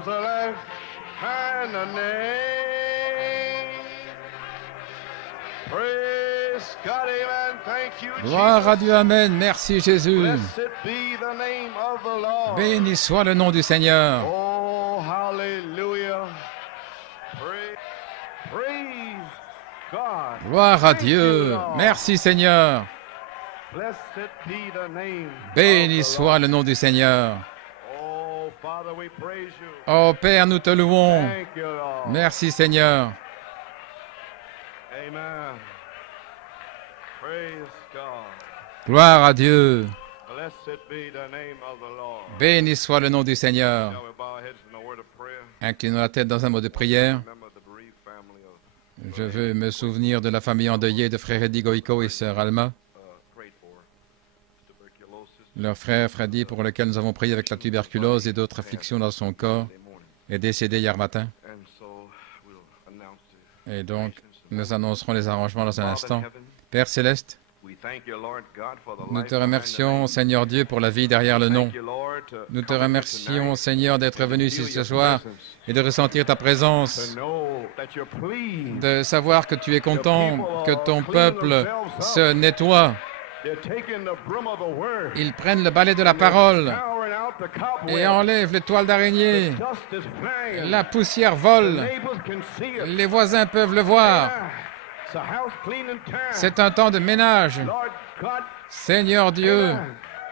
nevertheless, and the name. Praise God, amen. Thank you, Gloire à Jesus. Dieu, Amen. Merci Jésus. Blessed be the name of the Lord. Béni soit le nom du Seigneur. Oh, hallelujah. Praise God. Gloire à Thank you, Dieu. Lord. Merci Seigneur. Blessed be the name Béni of the soit le nom du Seigneur. Lord. Oh, Father, we praise you. Oh Père, nous te louons. Thank you, Lord. Merci Seigneur. Amen. Praise God. Gloire à Dieu. Blessed be the name of the Lord. Béni soit le nom du Seigneur. Shall we bow our heads in a word of prayer? Inclinons la tête dans un mot de prière. Remember the bereaved family of Je veux me souvenir de la famille endeuillée de frère Eddie Goïco et sœur Alma. prayed for tuberculosis Leur frère Freddy, pour lequel nous avons prié avec la tuberculose et d'autres afflictions dans son corps, Sunday morning. est décédé hier matin. And so we'll announce the Et donc, arrangements. nous annoncerons les arrangements dans un Father in instant. heaven, Père Céleste, we thank you, Lord God, for the nous life te behind the remercions, name. Seigneur Dieu, pour la vie derrière le nom. Thank you, Lord, to Nous te come here remercions, tonight Seigneur, d'être and venu feel ici ce your soir presence, et de ressentir ta to présence, know that you're pleased. de savoir que tu es content, que ton peuple se nettoie. They're taking the brim of the word Ils prennent le balai de la parole scouring out the cobwebs. et enlèvent les toiles d'araignée. The dust is flying. La poussière The vole. neighbors can see it. Les voisins peuvent le voir. Yeah. It's a house cleaning time. C'est un temps de ménage. Lord God, Seigneur Dieu,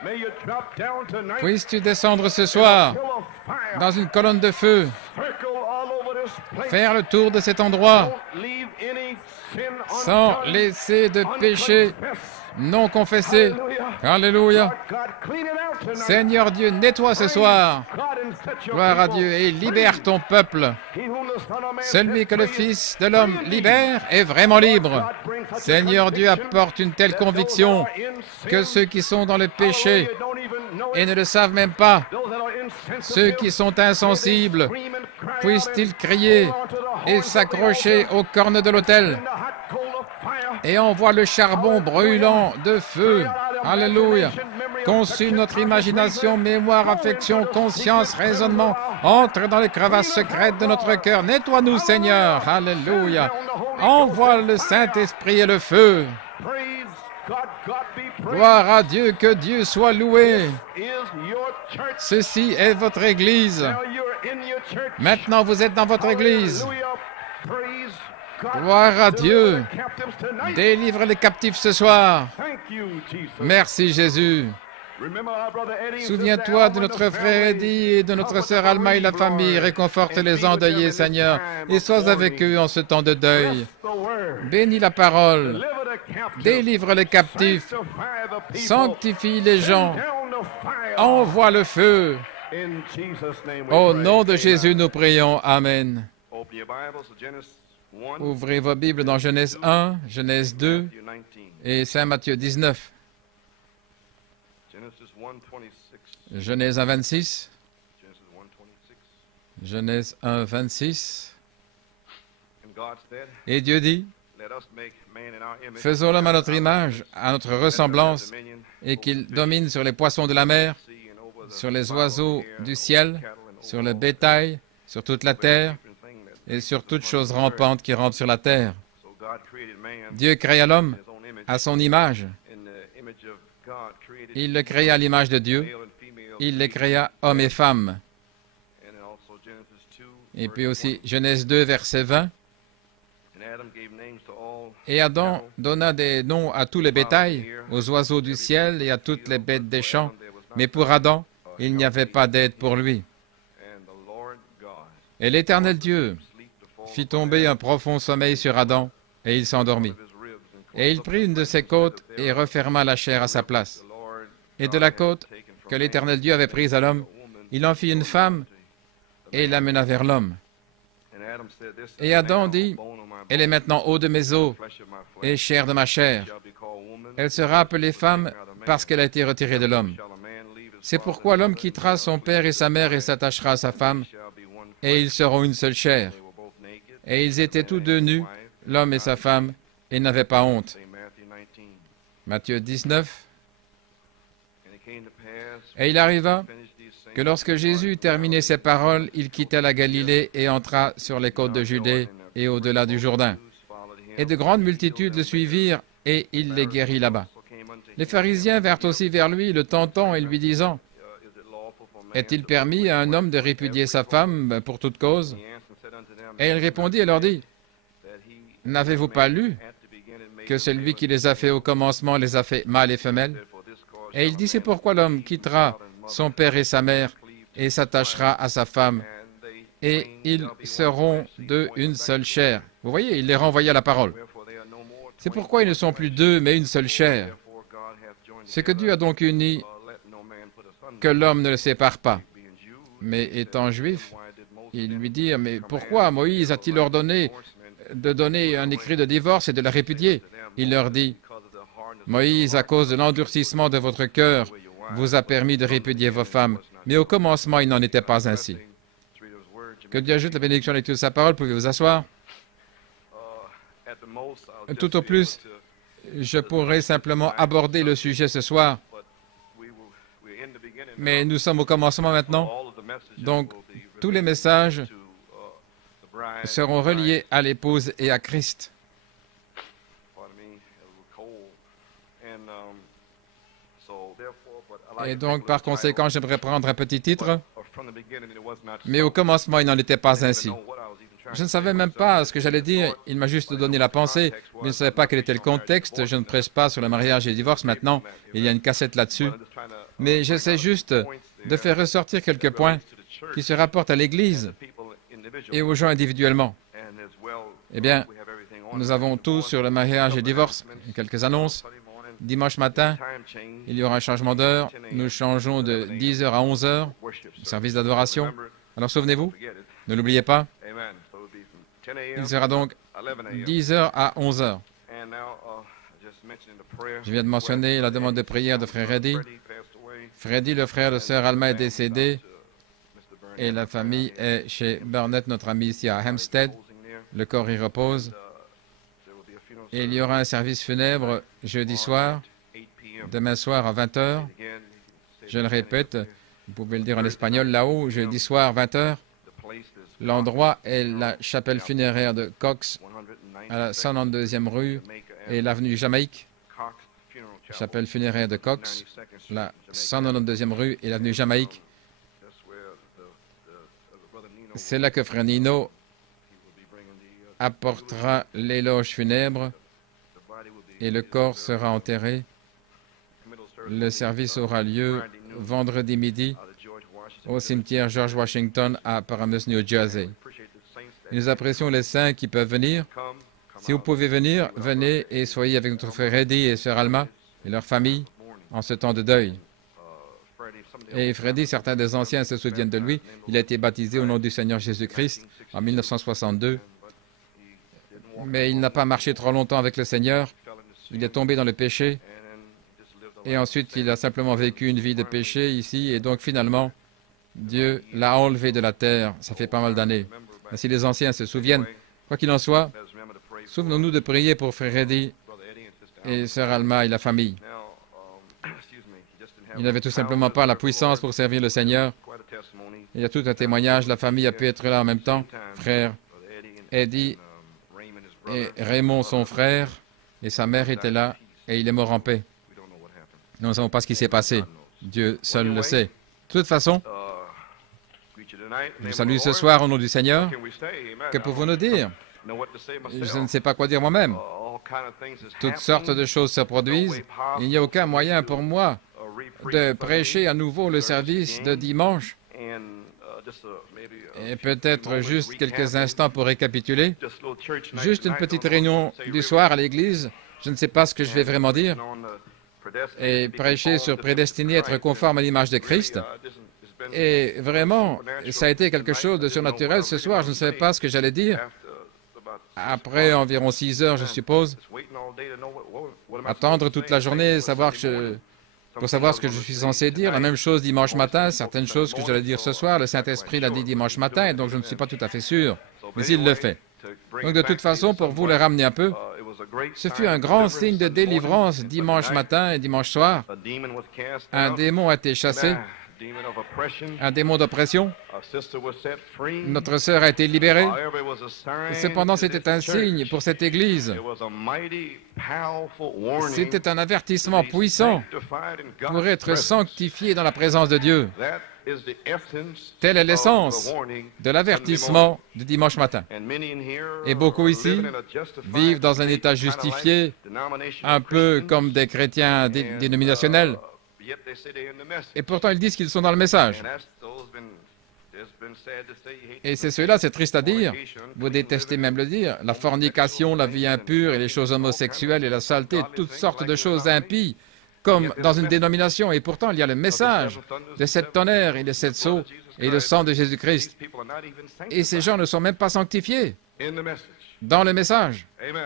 may you drop down tonight. puisses-tu descendre ce soir Full of fire. dans une colonne de feu, Circle all over this place. faire le tour de cet endroit Don't leave any sin sans undone, laisser de péché unconfessed. non confessé. Hallelujah. Alléluia. Lord God, clean it out tonight. Seigneur Dieu, nettoie ce soir. God, and set your Gloire à people Dieu et libère free. ton peuple. He whom the Son of Man Celui sets que le free is Fils de l'homme free indeed. libère est vraiment libre. God brings such a Seigneur Dieu, conviction apporte une telle that those conviction that are in sin, que ceux qui sont dans le péché hallelujah, don't even know et it. ne le savent même pas, Those that are insensitive, ceux qui sont insensibles, may they scream and cry out puissent-ils and crier hold on to the horns et of the s'accrocher altar aux cornes de l'autel in the hot coal of fire. et envoie le charbon brûlant de feu. Alléluia. Consume notre imagination, mémoire, affection, conscience, raisonnement. Entre dans les crevasses secrètes de notre cœur. Nettoie-nous, Seigneur. Alléluia. Envoie le Saint-Esprit et le feu. Praise God, God be praised. Gloire à Dieu, que Dieu soit loué. Is your church. Ceci est votre Église. Now you're in your church. Maintenant, vous êtes dans votre Église. Hallelujah. Praise God. Gloire à Dieu. Deliver the captives tonight. Délivre les captifs ce soir. Thank you, Jesus. Merci, Jésus. Remember our brother Eddie and sister Souviens-toi de Alma and notre the frère family. Eddie et de notre sœur Alma et la famille. Réconforte les endeuillés, Seigneur, et sois avec eux en ce temps de deuil. Bless the word. Bénis la parole. Deliver the captives. Délivre les captifs. Sanctify the people. Sanctifie les gens. Send down the fire. Envoie le feu. In Jesus' name we Au pray. nom de Amen. Jésus, nous prions. Amen. Open your Bibles to Genesis 1, Ouvrez vos Bibles dans Genèse 1, Genèse 2 Matthew 19. et Saint Matthieu 19. Genesis 1:26. Genèse 1, 26. Genesis 1:26. Genèse 1, 26. And God said, Et Dieu dit, let us make man in our image. faisons l'homme à notre image, à notre ressemblance, Dominion et qu'il domine sur les poissons de la mer, sea and over the sur les fowl of the oiseaux air, du over ciel, the cattle and sur over le all bétail, sur toute la terre, different things that et sur toute upon chose the earth. rampante qui rampe sur la terre. So God created man Dieu créa l'homme in his own image. à son image. In the image of God created Il le créa à l'image de Dieu. male and female. Il les créa hommes et femmes. And then also Genesis 2, Et puis verse aussi 1. Genèse 2, verset 20. And Adam gave names to all Et Adam donna des noms à tous les bétails, aux oiseaux du ciel et à toutes les bêtes des champs. Mais pour Adam, il n'y avait pas d'aide pour lui. and the Lord God Et l'Éternel Dieu sleep to fall fit tomber un profond sommeil sur Adam, et il s'endormit. of his ribs and Et il prit une de ses côtes et referma la chair à sa place. the Lord Et de la côte que l'Éternel Dieu avait prise à l'homme, il en fit une femme et l'amena vers l'homme. and Adam said, this Et is Adam now dit, bone of my elle est bone, maintenant eau de mes os flesh of my flesh, et chair de ma chair. shall be called woman. Elle sera appelée femme parce qu'elle a été retirée de l'homme. Shall a man leave his C'est father pourquoi and l'homme mother, quittera son père et sa mère et s'attachera à sa femme, shall be one et flesh. ils seront une seule chair. They were both naked, Et ils étaient tous deux nus, wife, l'homme et sa femme, et n'avaient pas honte. say Matthew 19. Matthieu 19. And it came to pass, Et il arriva, finished these sayings, que lorsque Jésus eut terminé ses paroles, il quitta la Galilée et entra sur les côtes de Judée et au-delà du Jourdain. Et de grandes multitudes le suivirent, et il les guérit là-bas. Les pharisiens vinrent aussi vers lui, le tentant et lui disant, « Est-il permis à un homme de répudier sa femme pour toute cause ?» Et il répondit et leur dit, « N'avez-vous pas lu que celui qui les a fait au commencement les a fait mâle et femelle? Et il dit, c'est pourquoi l'homme quittera son père et sa mère et s'attachera à sa femme, et ils seront deux une seule chair. » Vous voyez, il les renvoya à la parole. C'est pourquoi ils ne sont plus deux, mais une seule chair. Ce que Dieu a donc uni, que l'homme ne le sépare pas. Mais étant juif, il lui dit, mais pourquoi Moïse a-t-il ordonné de donner un écrit de divorce et de la répudier? Il leur dit, Moïse, à cause de l'endurcissement de votre cœur, vous a permis de répudier vos femmes, mais au commencement, il n'en était pas ainsi. Que Dieu ajoute la bénédiction à la lecture de sa parole. Pouvez vous asseoir? Tout au plus, je pourrais simplement aborder le sujet ce soir, mais nous sommes au commencement maintenant, donc tous les messages seront reliés à l'épouse et à Christ. Et donc, par conséquent, j'aimerais prendre un petit titre, mais au commencement, il n'en était pas ainsi. Je ne savais même pas ce que j'allais dire, il m'a juste donné la pensée, mais je ne savais pas quel était le contexte. Je ne prêche pas sur le mariage et le divorce maintenant, il y a une cassette là-dessus. Mais j'essaie juste de faire ressortir quelques points qui se rapportent à l'Église et aux gens individuellement. Eh bien, nous avons tout sur le mariage et le divorce. Quelques annonces. Dimanche matin, il y aura un changement d'heure. Nous changeons de 10h à 11h, service d'adoration. Alors souvenez-vous, ne l'oubliez pas. Il sera donc 10h à 11h. Je viens de mentionner la demande de prière de frère Reddy. Freddy, le frère de sœur Alma, est décédé et la famille est chez Burnett, notre ami ici à Hampstead. Le corps y repose. Et il y aura un service funèbre jeudi soir, demain soir à 20h. Je le répète, vous pouvez le dire en espagnol là-haut, jeudi soir 20h. L'endroit est la chapelle funéraire de Cox, à la 192e rue et l'avenue Jamaïque. Chapelle funéraire de Cox, la 192e rue et l'avenue Jamaïque. C'est là que frère Nino apportera l'éloge funèbre et le corps sera enterré. Le service aura lieu vendredi midi au cimetière George Washington à Paramus, New Jersey. Et nous apprécions les saints qui peuvent venir. Si vous pouvez venir, venez et soyez avec notre frère Reddy et sœur Alma et leur famille en ce temps de deuil. Et Freddy, certains des anciens se souviennent de lui. Il a été baptisé au nom du Seigneur Jésus-Christ en 1962. Mais il n'a pas marché trop longtemps avec le Seigneur. Il est tombé dans le péché. Et ensuite, il a simplement vécu une vie de péché ici. Et donc, finalement, Dieu l'a enlevé de la terre. Ça fait pas mal d'années. Si les anciens se souviennent, quoi qu'il en soit, souvenons-nous de prier pour frère Reddy et sœur Alma et la famille. Il n'avait tout simplement pas la puissance pour servir le Seigneur. Il y a tout un témoignage. La famille a pu être là en même temps. Frère Eddie et Raymond, son frère, et sa mère étaient là, et il est mort en paix. Nous ne savons pas ce qui s'est passé. Dieu seul le sait. De toute façon, je vous salue ce soir au nom du Seigneur. Que pouvons-nous dire? Je ne sais pas quoi dire moi-même. Toutes sortes de choses se produisent. Il n'y a aucun moyen pour moi de prêcher à nouveau le service de dimanche. Et peut-être juste quelques instants pour récapituler. Juste une petite réunion du soir à l'église. Je ne sais pas ce que je vais vraiment dire. Et prêcher sur prédestiné, être conforme à l'image de Christ. Et vraiment, ça a été quelque chose de surnaturel ce soir. Je ne savais pas ce que j'allais dire. Après environ 6 heures, je suppose, attendre toute la journée, pour savoir ce que je suis censé dire. La même chose dimanche matin, certaines choses que j'allais dire ce soir. Le Saint-Esprit l'a dit dimanche matin, et donc je ne suis pas tout à fait sûr. Mais il le fait. Donc de toute façon, pour vous le ramener un peu, ce fut un grand signe de délivrance dimanche matin et dimanche soir. Un démon a été chassé. demon of oppression. un démon d'oppression. Our sister was set free. Notre sœur a été libérée. However, it was a sign Cependant, to c'était this un church. signe pour cette Église. It was a mighty, powerful warning C'était un to avertissement be puissant sanctified in God's pour être presence. sanctifié dans la présence de Dieu. That is the essence Telle est of l'essence the warning de l'avertissement du dimanche matin. And many in here Et beaucoup are ici living in a justified vivent dans un state, état kinda like justifié, denominational un peu Christians, comme des chrétiens and, dénominationnels. yet they say they're in the message. Et pourtant, ils disent qu'ils sont dans le message. And that's those it's been sad to say, you hate Et c'est to cela, c'est triste à dire. fornication, Vous détestez même le dire. La fornication, la vie impure et les choses homosexuelles et la saleté, toutes sortes de choses impies, comme dans une dénomination. Et pourtant, il y a le message de sept tonnerres et les sept sceaux et le sang de Jésus-Christ. People are not even Et ces gens ne sont même pas sanctifiés in the message. dans le message. Amen.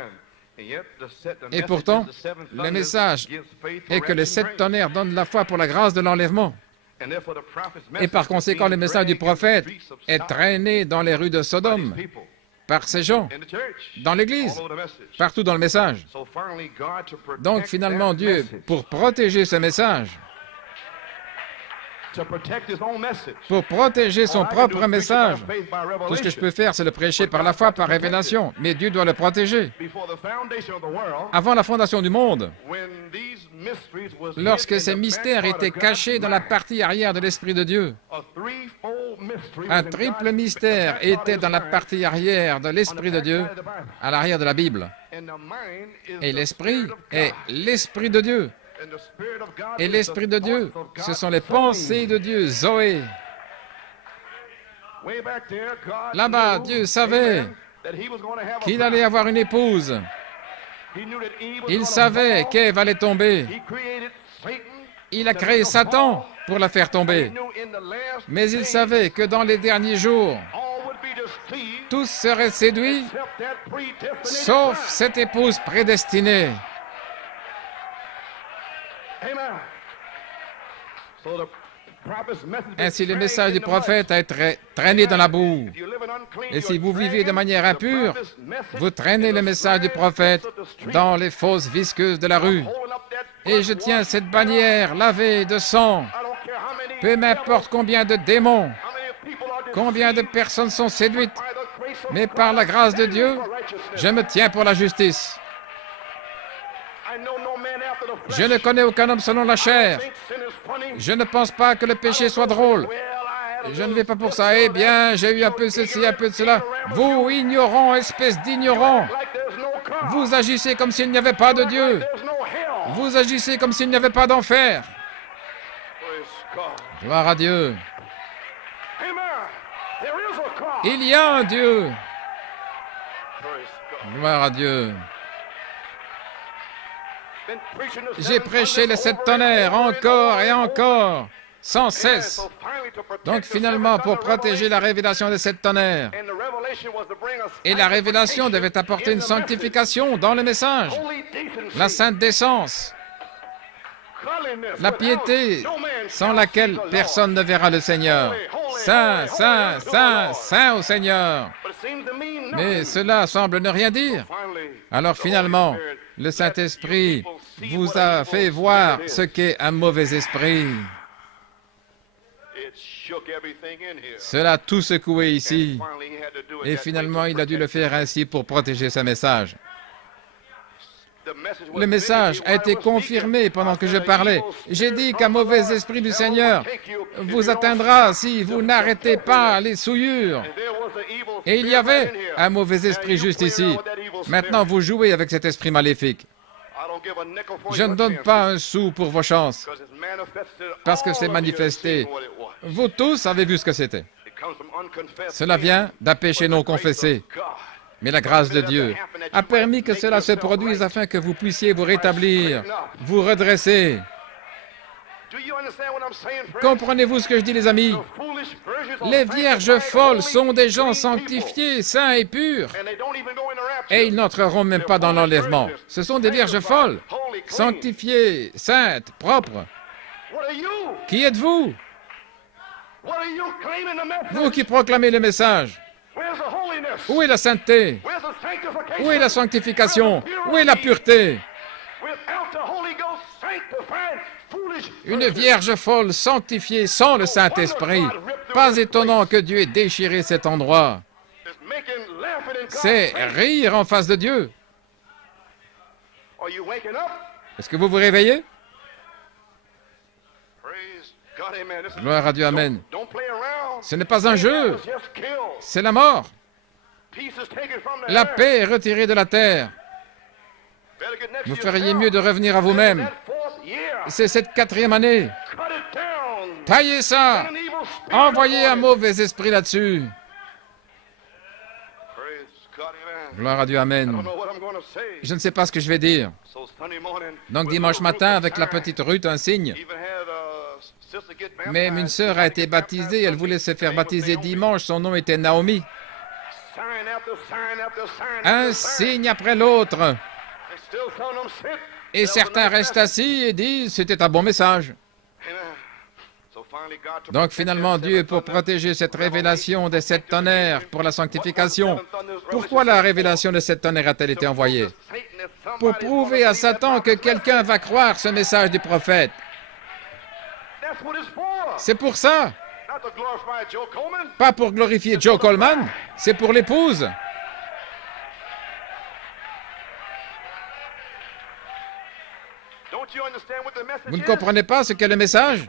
And yet the Et pourtant, message of the seven le thunders message gives faith for est que les ransom sept praise. tonnerres donnent la foi pour la grâce de l'enlèvement. And therefore the prophet's Et par message is conséquent, being le message du dragged in the prophète streets of est Sodom traîné dans les rues de by these Sodome people par ces gens, in the church, dans l'Église, all over the message. partout dans le message. So finally, God, to protect Donc finalement, that Dieu, message, pour protéger ce message, to protect his own message. pour protéger son All I can do is propre preach message, about faith by tout ce que je revelation. peux faire, c'est le prêcher par la foi, par révélation. Mais Dieu doit le protéger. Before the foundation of the world, Avant la fondation du monde, when these mysteries was lorsque hid in ces the back mystères part of étaient God's cachés dans la mind, partie arrière de l'Esprit de Dieu, a threefold mystery un was in triple God's mystère back part of était his dans la mind, partie arrière de on the l'Esprit de back Dieu, side of the Bible. à l'arrière de la Bible. And the mind is Et the l'Esprit Spirit of est God. l'Esprit de Dieu. And the Spirit of God Et is the l'Esprit de Dieu, thoughts of ce God's sont les soul. pensées de Dieu, Zoé. Way back there, God Là-bas, knew, Dieu savait amen, that he was gonna have a qu'il allait bride. avoir une épouse. He knew that Eve was Il gonna savait fall. qu'Ève allait tomber. He created Satan Il a to créé make her Satan fall. pour la faire He tomber. knew in the last Mais il days, savait que dans les derniers jours, all would be deceived tous seraient séduits, except that predestinated sauf bride. cette épouse prédestinée. Amen. So the prophet's message is Ainsi, le dragged message du in the prophète mud. a été traîné dans la boue. If you live an unclean, Et si you're vous vivez de dragging manière the impure, prophet's message vous traînez in le the message du slime prophète of the street. dans les fosses visqueuses de la rue. Holding up that Et je tiens cette bannière lavée de sang. I don't care how many Peu m'importe combien de démons, how many people are combien de deceived personnes sont séduites, by the grace of mais God, par la grâce de standing Dieu, for righteousness. je me tiens pour la justice. I know no man after the flesh. Je ne connais aucun homme selon la chair. Think sin is funny. Je ne pense pas que le péché soit drôle. Well, I had a Je ne little vais pas pour ça. Eh bien, j'ai eu un peu de ceci, un peu de cela. Vous, ignorants, espèce d'ignorants, like there's no God. vous agissez comme s'il n'y avait pas de Dieu. There's no hell. Vous agissez comme s'il n'y avait pas d'enfer. Praise God. Gloire à Dieu. Amen. There is a God. Il y a un Dieu. Praise God. Gloire à Dieu. Been preaching the J'ai seven prêché les thunders sept over and tonnerres over and encore over et and over. encore, sans Amen. cesse. So finally, to protect Donc the finalement, seven pour thunder protéger la revelation, révélation des sept tonnerres, and the revelation was to bring us et la révélation devait apporter une sanctification sanctification dans le message, holy decency, la sainte décence, godliness, la without piété, no man sans shall laquelle see the Lord. personne ne verra le Seigneur. Saint, Saint, Saint, Saint au Seigneur. But it seems to mean Mais nothing. cela semble ne rien dire. Finally, Alors the Holy finalement, Spirit le let Saint-Esprit you people see vous what a a fait evil voir spirit ce is. qu'est un mauvais esprit. It shook everything in here. Cela a tout secoué ici. And finally, he had to do it Et that finalement, way to il a dû le protect faire ainsi pour protéger ce message. The message was Le message vindicated a while été I was confirmé speaking. pendant I que said, je "The parlais. evil J'ai spirit dit from qu'un the mauvais Lord esprit du shall Seigneur overtake you if vous you don't atteindra stop si vous the n'arrêtez filthiness." pas les souillures. And there was an evil Et il y spirit avait right in here. un mauvais Now esprit you juste play ici. around with that evil Maintenant, spirit. vous jouez avec cet esprit maléfique. I don't give a nickel for Je your ne donne chances, pas un sou pour vos chances, because it's manifested. parce que All c'est of you have manifesté. seen what it was. Vous tous avez vu ce que c'était. It comes from unconfessed Cela sin, vient d'un péché but non the grace confessé. of God. Mais la grâce de Dieu a permis que cela se produise afin que vous puissiez vous rétablir, vous redresser. Do you understand what I'm saying, friends? Comprenez-vous ce que je dis, les amis? The foolish virgins are Les vierges sanctified, folles holy, sont des gens clean sanctifiés, saints et purs, people, and they don't even go in the rapture. et ils n'entreront même pas dans l'enlèvement. Ce sont des vierges folles, Holy, clean. sanctifiées, saintes, propres. What are you? Qui êtes-vous? What are you claiming the message? Vous qui proclamez le message. Where's the holiness? Où est la sainteté? Where's the sanctification? Où est la sanctification? Where's the Où est la purity? pureté? Without the Holy Ghost sanctified, foolish Une vierge folle sanctifiée sans le Saint-Esprit. Pas étonnant que Dieu ait déchiré cet endroit. C'est rire en face de Dieu. Est-ce que vous vous réveillez? Gloire à Dieu, amen. Ce n'est pas un jeu, c'est la mort. La paix est retirée de la terre. Vous feriez mieux de revenir à vous-même. C'est cette 4e année. Taillez ça. Envoyez un mauvais esprit là-dessus. Gloire à Dieu, amen. Je ne sais pas ce que je vais dire. Donc dimanche matin, avec la petite Ruth, un signe. Même une sœur a été baptisée, elle voulait se faire baptiser dimanche, son nom était Naomi. Un signe après l'autre. Et certains restent assis et disent, c'était un bon message. Donc finalement, Dieu, pour protéger cette révélation des 7 tonnerres pour la sanctification, pourquoi la révélation de 7 tonnerres a-t-elle été envoyée? Pour prouver à Satan que quelqu'un va croire ce message du prophète. C'est pour ça. Pas pour glorifier Joe Coleman, c'est pour l'épouse. Vous ne comprenez pas ce qu'est le message?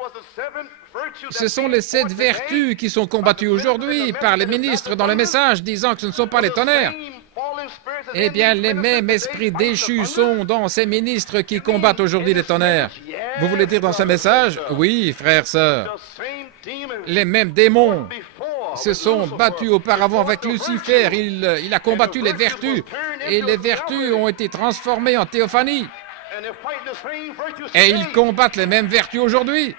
Ce sont les 7 vertus qui sont combattues aujourd'hui par les ministres dans le message, disant que ce ne sont pas les tonnerres. Eh bien, les mêmes esprits déchus sont dans ces ministres qui combattent aujourd'hui les tonnerres. Vous voulez dire dans ce message? Oui, frères, sœurs. Les mêmes démons se sont battus auparavant avec Lucifer. Il a combattu les vertus. Et les vertus ont été transformées en théophanie. Et ils combattent les mêmes vertus aujourd'hui.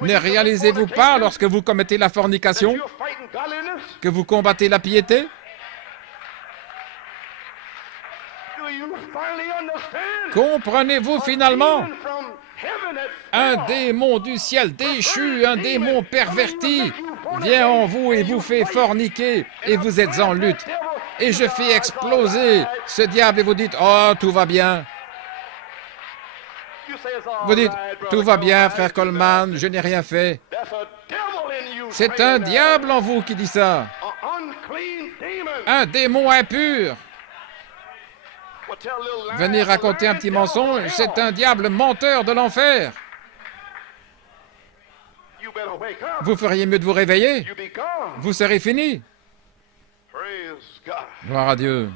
Ne réalisez-vous pas, lorsque vous commettez la fornication, que vous combattez la piété? Comprenez-vous finalement? Un démon du ciel déchu, un démon perverti, vient en vous et vous fait forniquer, et vous êtes en lutte. Et je fais exploser ce diable et vous dites, oh, tout va bien. Vous dites, tout va bien, frère Coleman, je n'ai rien fait. C'est un diable en vous qui dit ça. Un démon impur. Venez raconter un petit mensonge, c'est un diable menteur de l'enfer. Vous feriez mieux de vous réveiller. Vous serez fini. Gloire à Dieu.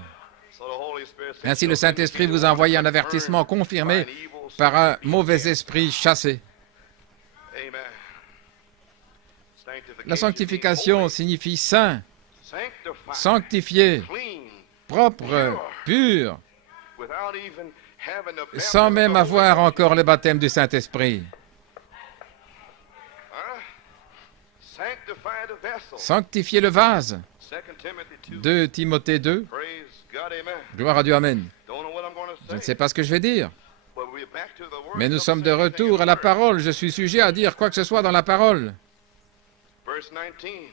Ainsi, le Saint-Esprit vous a envoyé un avertissement confirmé par un mauvais esprit chassé. La sanctification signifie saint, sanctifié, propre, pur, sans même avoir encore le baptême du Saint-Esprit. Sanctifier le vase. 2 Timothée 2. Gloire à Dieu, amen. Je ne sais pas ce que je vais dire. Mais nous sommes de retour à la parole. Je suis sujet à dire quoi que ce soit dans la parole.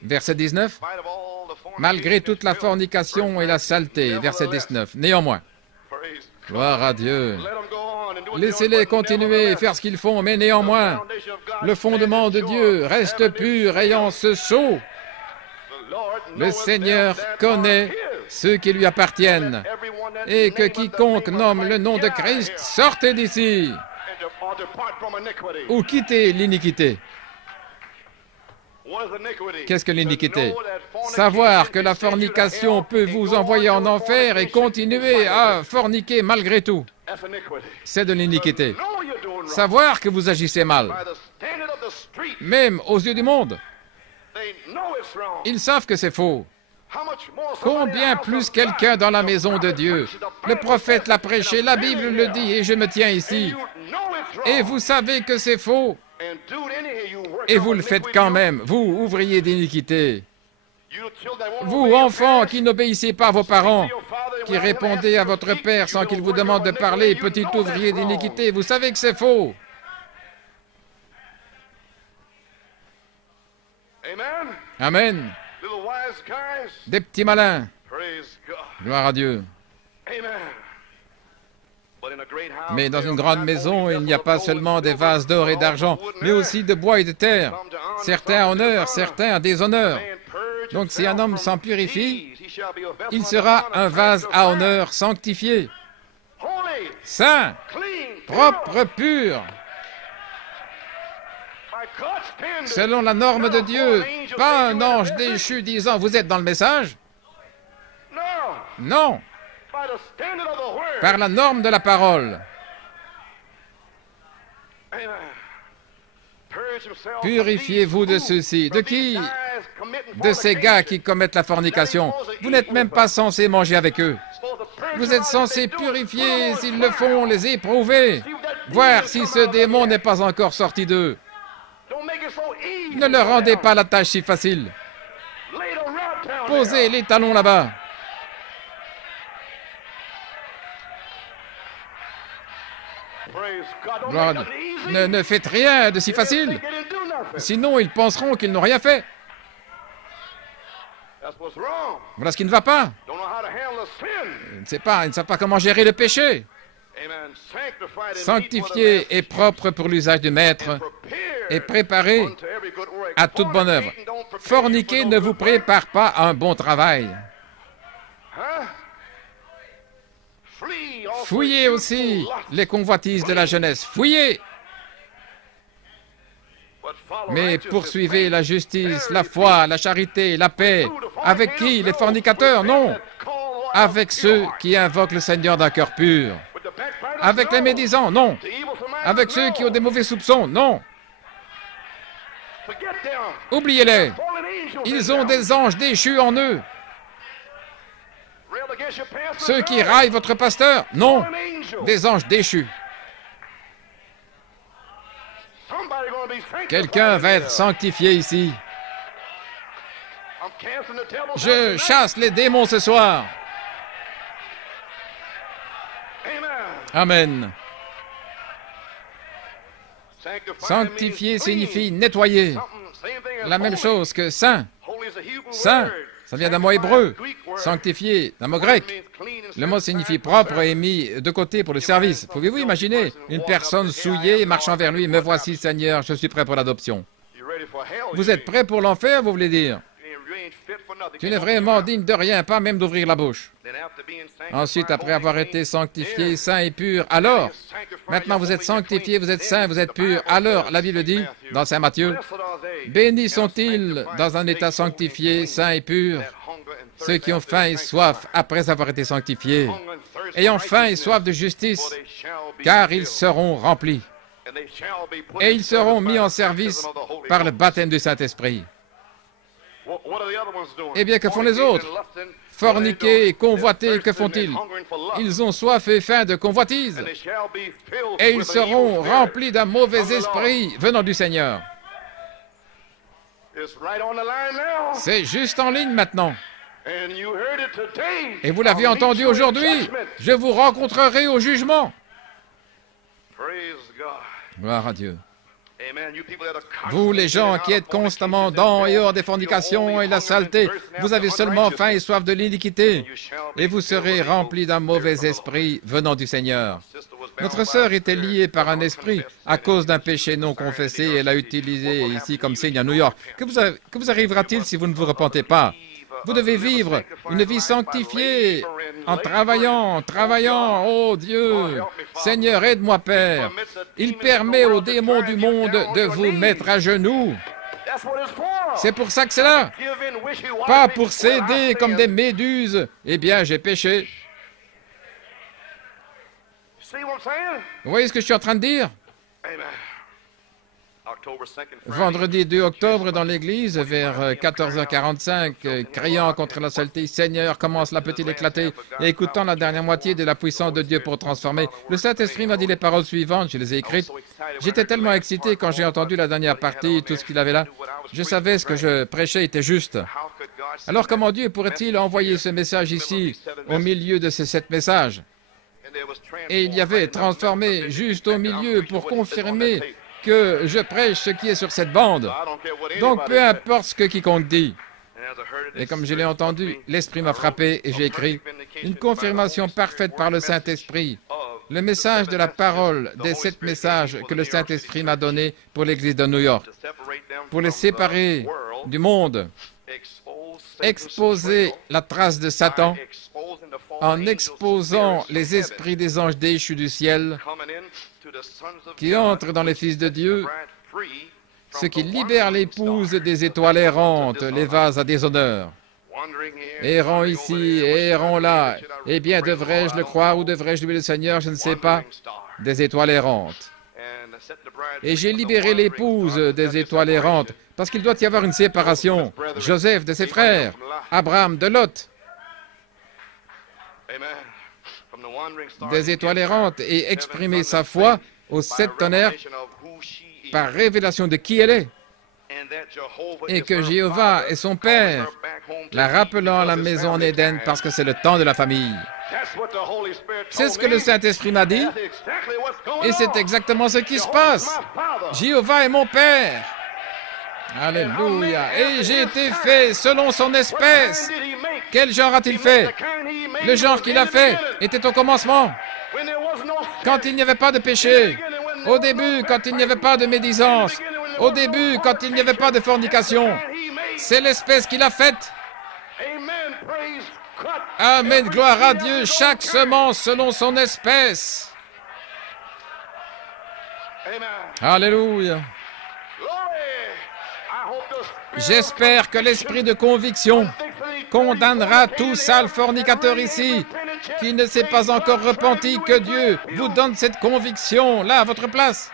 Verset 19. Malgré toute la fornication et la saleté. Verset 19. Néanmoins. Gloire à Dieu. Laissez-les continuer et faire ce qu'ils font, mais néanmoins, le fondement de Dieu reste pur, ayant ce sceau. Le Seigneur connaît ceux qui lui appartiennent, et que quiconque nomme le nom de Christ, sortez d'ici, ou quittez l'iniquité. Qu'est-ce que l'iniquité? Savoir que la fornication peut vous envoyer en enfer et continuer à forniquer malgré tout. C'est de l'iniquité. Savoir que vous agissez mal, même aux yeux du monde. Ils savent que c'est faux. Combien plus quelqu'un dans la maison de Dieu? Le prophète l'a prêché, la Bible le dit, et je me tiens ici. Et vous savez que c'est faux. Et vous le faites quand même, vous, ouvriers d'iniquité. Vous, enfants qui n'obéissez pas à vos parents, qui répondez à votre père sans qu'il vous demande de parler, petit ouvrier d'iniquité, vous savez que c'est faux. Amen. Des petits malins. Gloire à Dieu. Mais dans une grande maison, il n'y a pas seulement des vases d'or et d'argent, mais aussi de bois et de terre. Certains à honneur, certains à déshonneur. Donc si un homme s'en purifie, il sera un vase à honneur sanctifié, saint, propre, pur. Selon la norme de Dieu, pas un ange déchu disant « Vous êtes dans le message ». Non, par la norme de la parole. Purifiez-vous de ceci. De qui? De ces gars qui commettent la fornication. Vous n'êtes même pas censé manger avec eux. Vous êtes censé purifier, s'ils le font, les éprouver, voir si ce démon n'est pas encore sorti d'eux. Ne leur rendez pas la tâche si facile. Posez les talons là-bas. Ne faites rien de si facile. Sinon, ils penseront qu'ils n'ont rien fait. Voilà ce qui ne va pas. Ils ne savent pas comment gérer le péché. Sanctifié et propre pour l'usage du Maître et préparé à toute bonne œuvre. Forniquer ne vous prépare pas à un bon travail. Fouillez aussi les convoitises de la jeunesse. Fouillez! Mais poursuivez la justice, la foi, la charité, la paix. Avec qui? Les fornicateurs? Non. Avec ceux qui invoquent le Seigneur d'un cœur pur. Avec les médisants? Non. Avec ceux qui ont des mauvais soupçons? Non. Oubliez-les. Ils ont des anges déchus en eux. Ceux qui raillent votre pasteur? Non. Des anges déchus. Quelqu'un va être sanctifié ici. Je chasse les démons ce soir. Amen. Sanctifier signifie nettoyer. La même chose que saint. Saint, ça vient d'un mot hébreu. Sanctifié, d'un mot grec. Le mot signifie propre et mis de côté pour le service. Pouvez-vous imaginer une personne souillée marchant vers lui? Me voici, Seigneur, je suis prêt pour l'adoption. Vous êtes prêt pour l'enfer, vous voulez dire? Tu n'es vraiment digne de rien, pas même d'ouvrir la bouche. Ensuite, après avoir été sanctifié, saint et pur, alors, maintenant vous êtes sanctifié, vous êtes saint, vous êtes pur. Alors, la Bible dit, dans Saint Matthieu, bénis sont-ils dans un état sanctifié, saint et pur, ceux qui ont faim et soif après avoir été sanctifiés, ayant faim et soif de justice, car ils seront remplis. Et ils seront mis en service par le baptême du Saint-Esprit. Eh bien, que font les autres? Forniquer, convoiter, que font-ils? Ils ont soif et faim de convoitise. Et ils seront remplis d'un mauvais esprit venant du Seigneur. C'est juste en ligne maintenant. Et vous l'avez entendu aujourd'hui. Je vous rencontrerai au jugement. Gloire à Dieu. Vous, les gens qui êtes constamment dans et hors des fornications et la saleté, vous avez seulement faim et soif de l'iniquité, et vous serez remplis d'un mauvais esprit venant du Seigneur. Notre sœur était liée par un esprit à cause d'un péché non confessé, et elle a utilisé ici comme signe à New York. Que vous arrivera-t-il si vous ne vous repentez pas? Vous devez vivre une vie sanctifiée en travaillant, Oh Dieu, Seigneur, aide-moi, Père. Il permet aux démons du monde de vous mettre à genoux. C'est pour ça que c'est là. Pas pour céder comme des méduses. Eh bien, j'ai péché. Vous voyez ce que je suis en train de dire? Vendredi 2 octobre, dans l'église, vers 14h45, criant contre la saleté, Seigneur, comment cela peut-il éclater? Et écoutant la dernière moitié de la puissance de Dieu pour transformer, le Saint-Esprit m'a dit les paroles suivantes, je les ai écrites. J'étais tellement excité quand j'ai entendu la dernière partie, tout ce qu'il avait là. Je savais ce que je prêchais était juste. Alors comment Dieu pourrait-il envoyer ce message ici, au milieu de ces 7 messages? Et il y avait transformé juste au milieu pour confirmer que je prêche ce qui est sur cette bande. Donc, peu importe ce que quiconque dit. Et comme je l'ai entendu, l'Esprit m'a frappé et j'ai écrit une confirmation parfaite par le Saint-Esprit le message de la parole des 7 messages que le Saint-Esprit m'a donnés pour l'Église de New York, pour les séparer du monde, exposer la trace de Satan en exposant les esprits des anges déchus du ciel qui entrent dans les fils de Dieu, ce qui libère l'épouse des étoiles errantes, les vases à déshonneur. Errant ici, errant là, eh bien, devrais-je le croire ou devrais-je louer le Seigneur, je ne sais pas, des étoiles errantes. Et j'ai libéré l'épouse des étoiles errantes, parce qu'il doit y avoir une séparation. Joseph de ses frères, Abraham de Lot, des étoiles errantes, et exprimer sa foi aux 7 tonnerres par révélation de qui elle est, et que Jéhovah est son Père, la rappelant à la maison en Éden parce que c'est le temps de la famille. C'est ce que le Saint-Esprit m'a dit, et c'est exactement ce qui se passe. Jéhovah est mon Père. Alléluia. Et j'ai été fait selon son espèce. Quel genre a-t-il fait? Le genre qu'il a fait était au commencement, quand il n'y avait pas de péché, au début, quand il n'y avait pas de médisance, au début, quand il n'y avait pas de fornication. C'est l'espèce qu'il a faite. Amen, gloire à Dieu, chaque semence selon son espèce. Alléluia. J'espère que l'esprit de conviction condamnera tout sale fornicateur ici qui ne s'est pas encore repenti, que Dieu vous donne cette conviction là à votre place.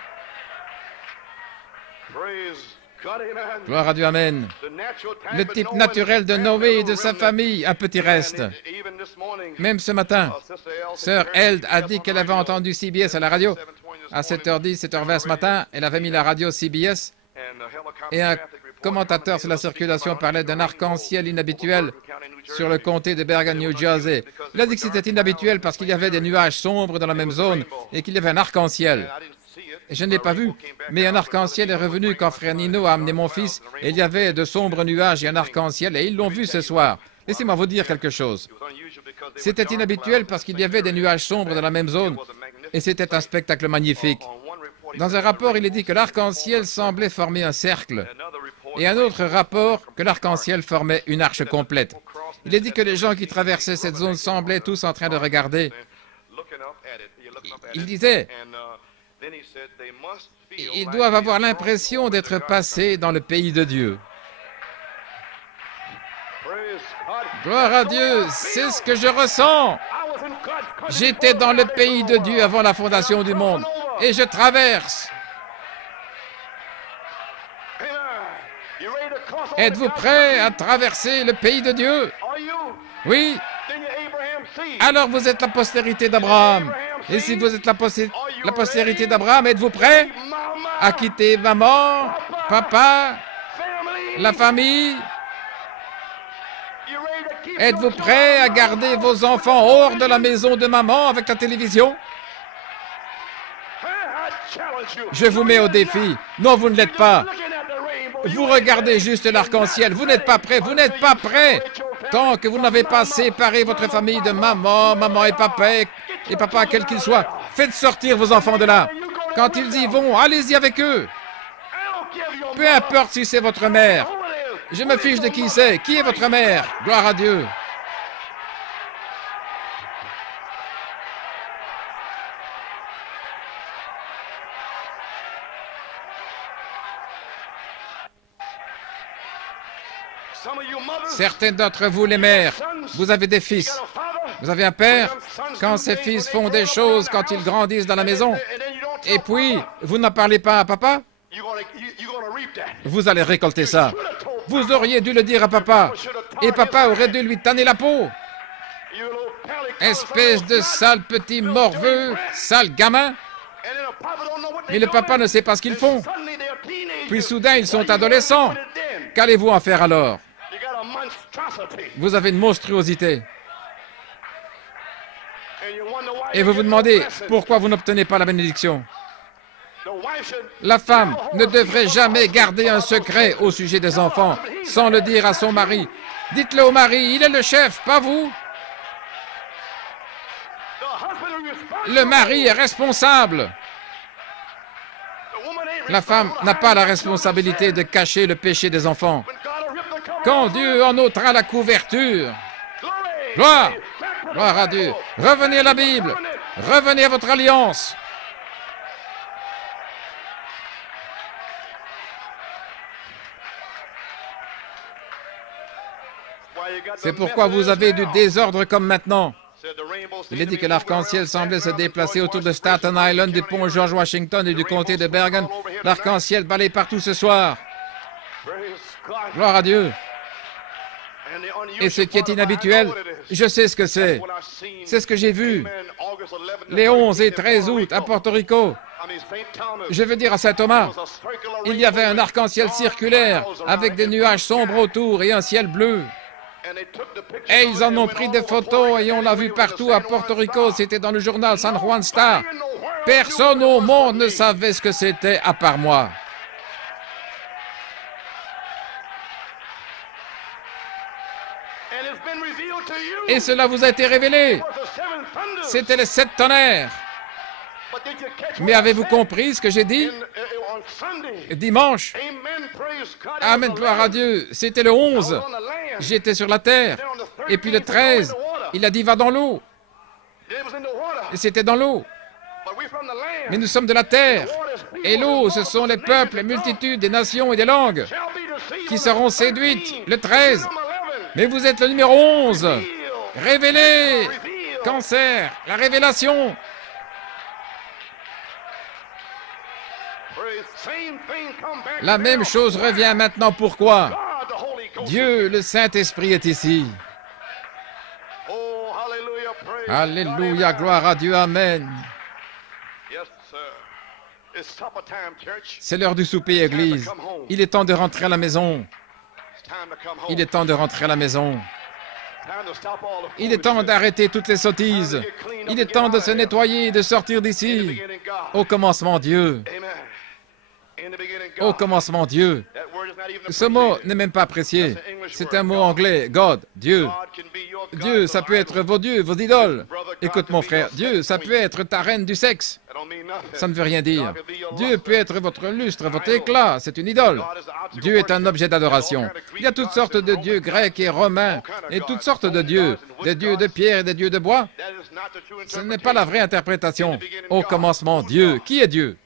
Gloire à Dieu, amen. Le type naturel de Noé et de sa famille, un petit reste. Même ce matin, sœur Eld a dit qu'elle avait entendu CBS à la radio. À 7h10, 7h20 ce matin, elle avait mis la radio CBS et un commentateur sur la circulation parlait d'un arc-en-ciel inhabituel sur le comté de Bergen, New Jersey. Il a dit que c'était inhabituel parce qu'il y avait des nuages sombres dans la même zone et qu'il y avait un arc-en-ciel. Je ne l'ai pas vu, mais un arc-en-ciel est revenu quand frère Nino a amené mon fils et il y avait de sombres nuages et un arc-en-ciel et ils l'ont vu ce soir. Laissez-moi vous dire quelque chose. C'était inhabituel parce qu'il y avait des nuages sombres dans la même zone et c'était un spectacle magnifique. Dans un rapport, il est dit que l'arc-en-ciel semblait former un cercle et un autre rapport que l'arc-en-ciel formait une arche complète. Il est dit que les gens qui traversaient cette zone semblaient tous en train de regarder. Il disait, ils doivent avoir l'impression d'être passés dans le pays de Dieu. Gloire à Dieu, c'est ce que je ressens. J'étais dans le pays de Dieu avant la fondation du monde et je traverse. Êtes-vous prêts à traverser le pays de Dieu? Oui. Alors vous êtes la postérité d'Abraham. Et si vous êtes la postérité d'Abraham, êtes-vous prêts à quitter maman, papa, la famille? Êtes-vous prêts à garder vos enfants hors de la maison de maman avec la télévision? Je vous mets au défi. Non, vous ne l'êtes pas. Vous regardez juste l'arc-en-ciel. Vous n'êtes pas prêts. Vous n'êtes pas prêts. Tant que vous n'avez pas séparé votre famille de maman et papa, quel qu'il soit, faites sortir vos enfants de là. Quand ils y vont, allez-y avec eux. Peu importe si c'est votre mère. Je me fiche de qui c'est. Qui est votre mère? Gloire à Dieu. Certains d'entre vous, les mères, vous avez des fils. Vous avez un père. Quand ces fils font des choses, quand ils grandissent dans la maison, et puis vous n'en parlez pas à papa, vous allez récolter ça. Vous auriez dû le dire à papa, et papa aurait dû lui tanner la peau. Espèce de sale petit morveux, sale gamin. Mais le papa ne sait pas ce qu'ils font. Puis soudain, ils sont adolescents. Qu'allez-vous en faire alors? Vous avez une monstruosité. Et vous vous demandez pourquoi vous n'obtenez pas la bénédiction. La femme ne devrait jamais garder un secret au sujet des enfants sans le dire à son mari. Dites-le au mari, il est le chef, pas vous. Le mari est responsable. La femme n'a pas la responsabilité de cacher le péché des enfants. Quand Dieu en ôtera la couverture, gloire, gloire à Dieu. Revenez à la Bible. Revenez à votre alliance. C'est pourquoi vous avez du désordre comme maintenant. Il est dit que l'arc-en-ciel semblait se déplacer autour de Staten Island, du pont George Washington et du comté de Bergen. L'arc-en-ciel balaye partout ce soir. Gloire à Dieu. Et ce qui est inhabituel, je sais ce que c'est. C'est ce que j'ai vu les 11 et 13 août à Porto Rico. Je veux dire à Saint-Thomas, il y avait un arc-en-ciel circulaire avec des nuages sombres autour et un ciel bleu. Et ils en ont pris des photos et on l'a vu partout à Porto Rico. C'était dans le journal San Juan Star. Personne au monde ne savait ce que c'était à part moi. Et cela vous a été révélé. C'était les 7 tonnerres. Mais avez-vous compris ce que j'ai dit? Dimanche. Amen, gloire à Dieu. C'était le 11. J'étais sur la terre. Et puis le 13, il a dit va dans l'eau. Et c'était dans l'eau. Mais nous sommes de la terre. Et l'eau, ce sont les peuples, les multitudes, des nations et des langues qui seront séduites. Le 13. Mais vous êtes le numéro 11. Révélé. Cancer. La révélation. La même chose revient maintenant. Pourquoi? Dieu, le Saint-Esprit, est ici. Alléluia, gloire à Dieu, Amen. C'est l'heure du souper, Église. Il est temps de rentrer à la maison. Il est temps de rentrer à la maison. Il est temps d'arrêter toutes les sottises. Il est temps de se nettoyer et de sortir d'ici. Au commencement, Dieu. Au commencement, Dieu. Ce mot n'est même pas apprécié. C'est un mot anglais. God, Dieu. Dieu, ça peut être vos dieux, vos idoles. Écoute, mon frère, Dieu, ça peut être ta reine du sexe. Ça ne veut rien dire. Dieu peut être votre lustre, votre éclat. C'est une idole. Dieu est un objet d'adoration. Il y a toutes sortes de dieux grecs et romains et toutes sortes de dieux. Des dieux de pierre et des dieux de bois. Ce n'est pas la vraie interprétation. Au commencement, Dieu. Qui est Dieu?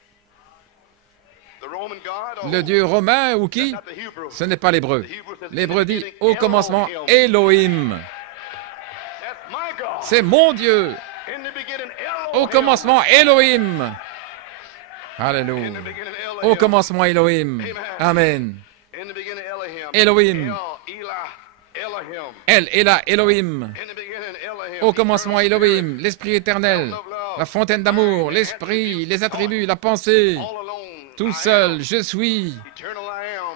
Le Dieu romain ou qui? Ce n'est pas l'hébreu. L'hébreu dit au commencement Elohim. C'est mon Dieu. Au commencement Elohim. Alléluia. Au commencement Elohim. Amen. Elohim. El Elah Elohim. Au commencement Elohim. L'Esprit éternel. La fontaine d'amour. L'Esprit. Les attributs. La pensée. Tout seul, je suis.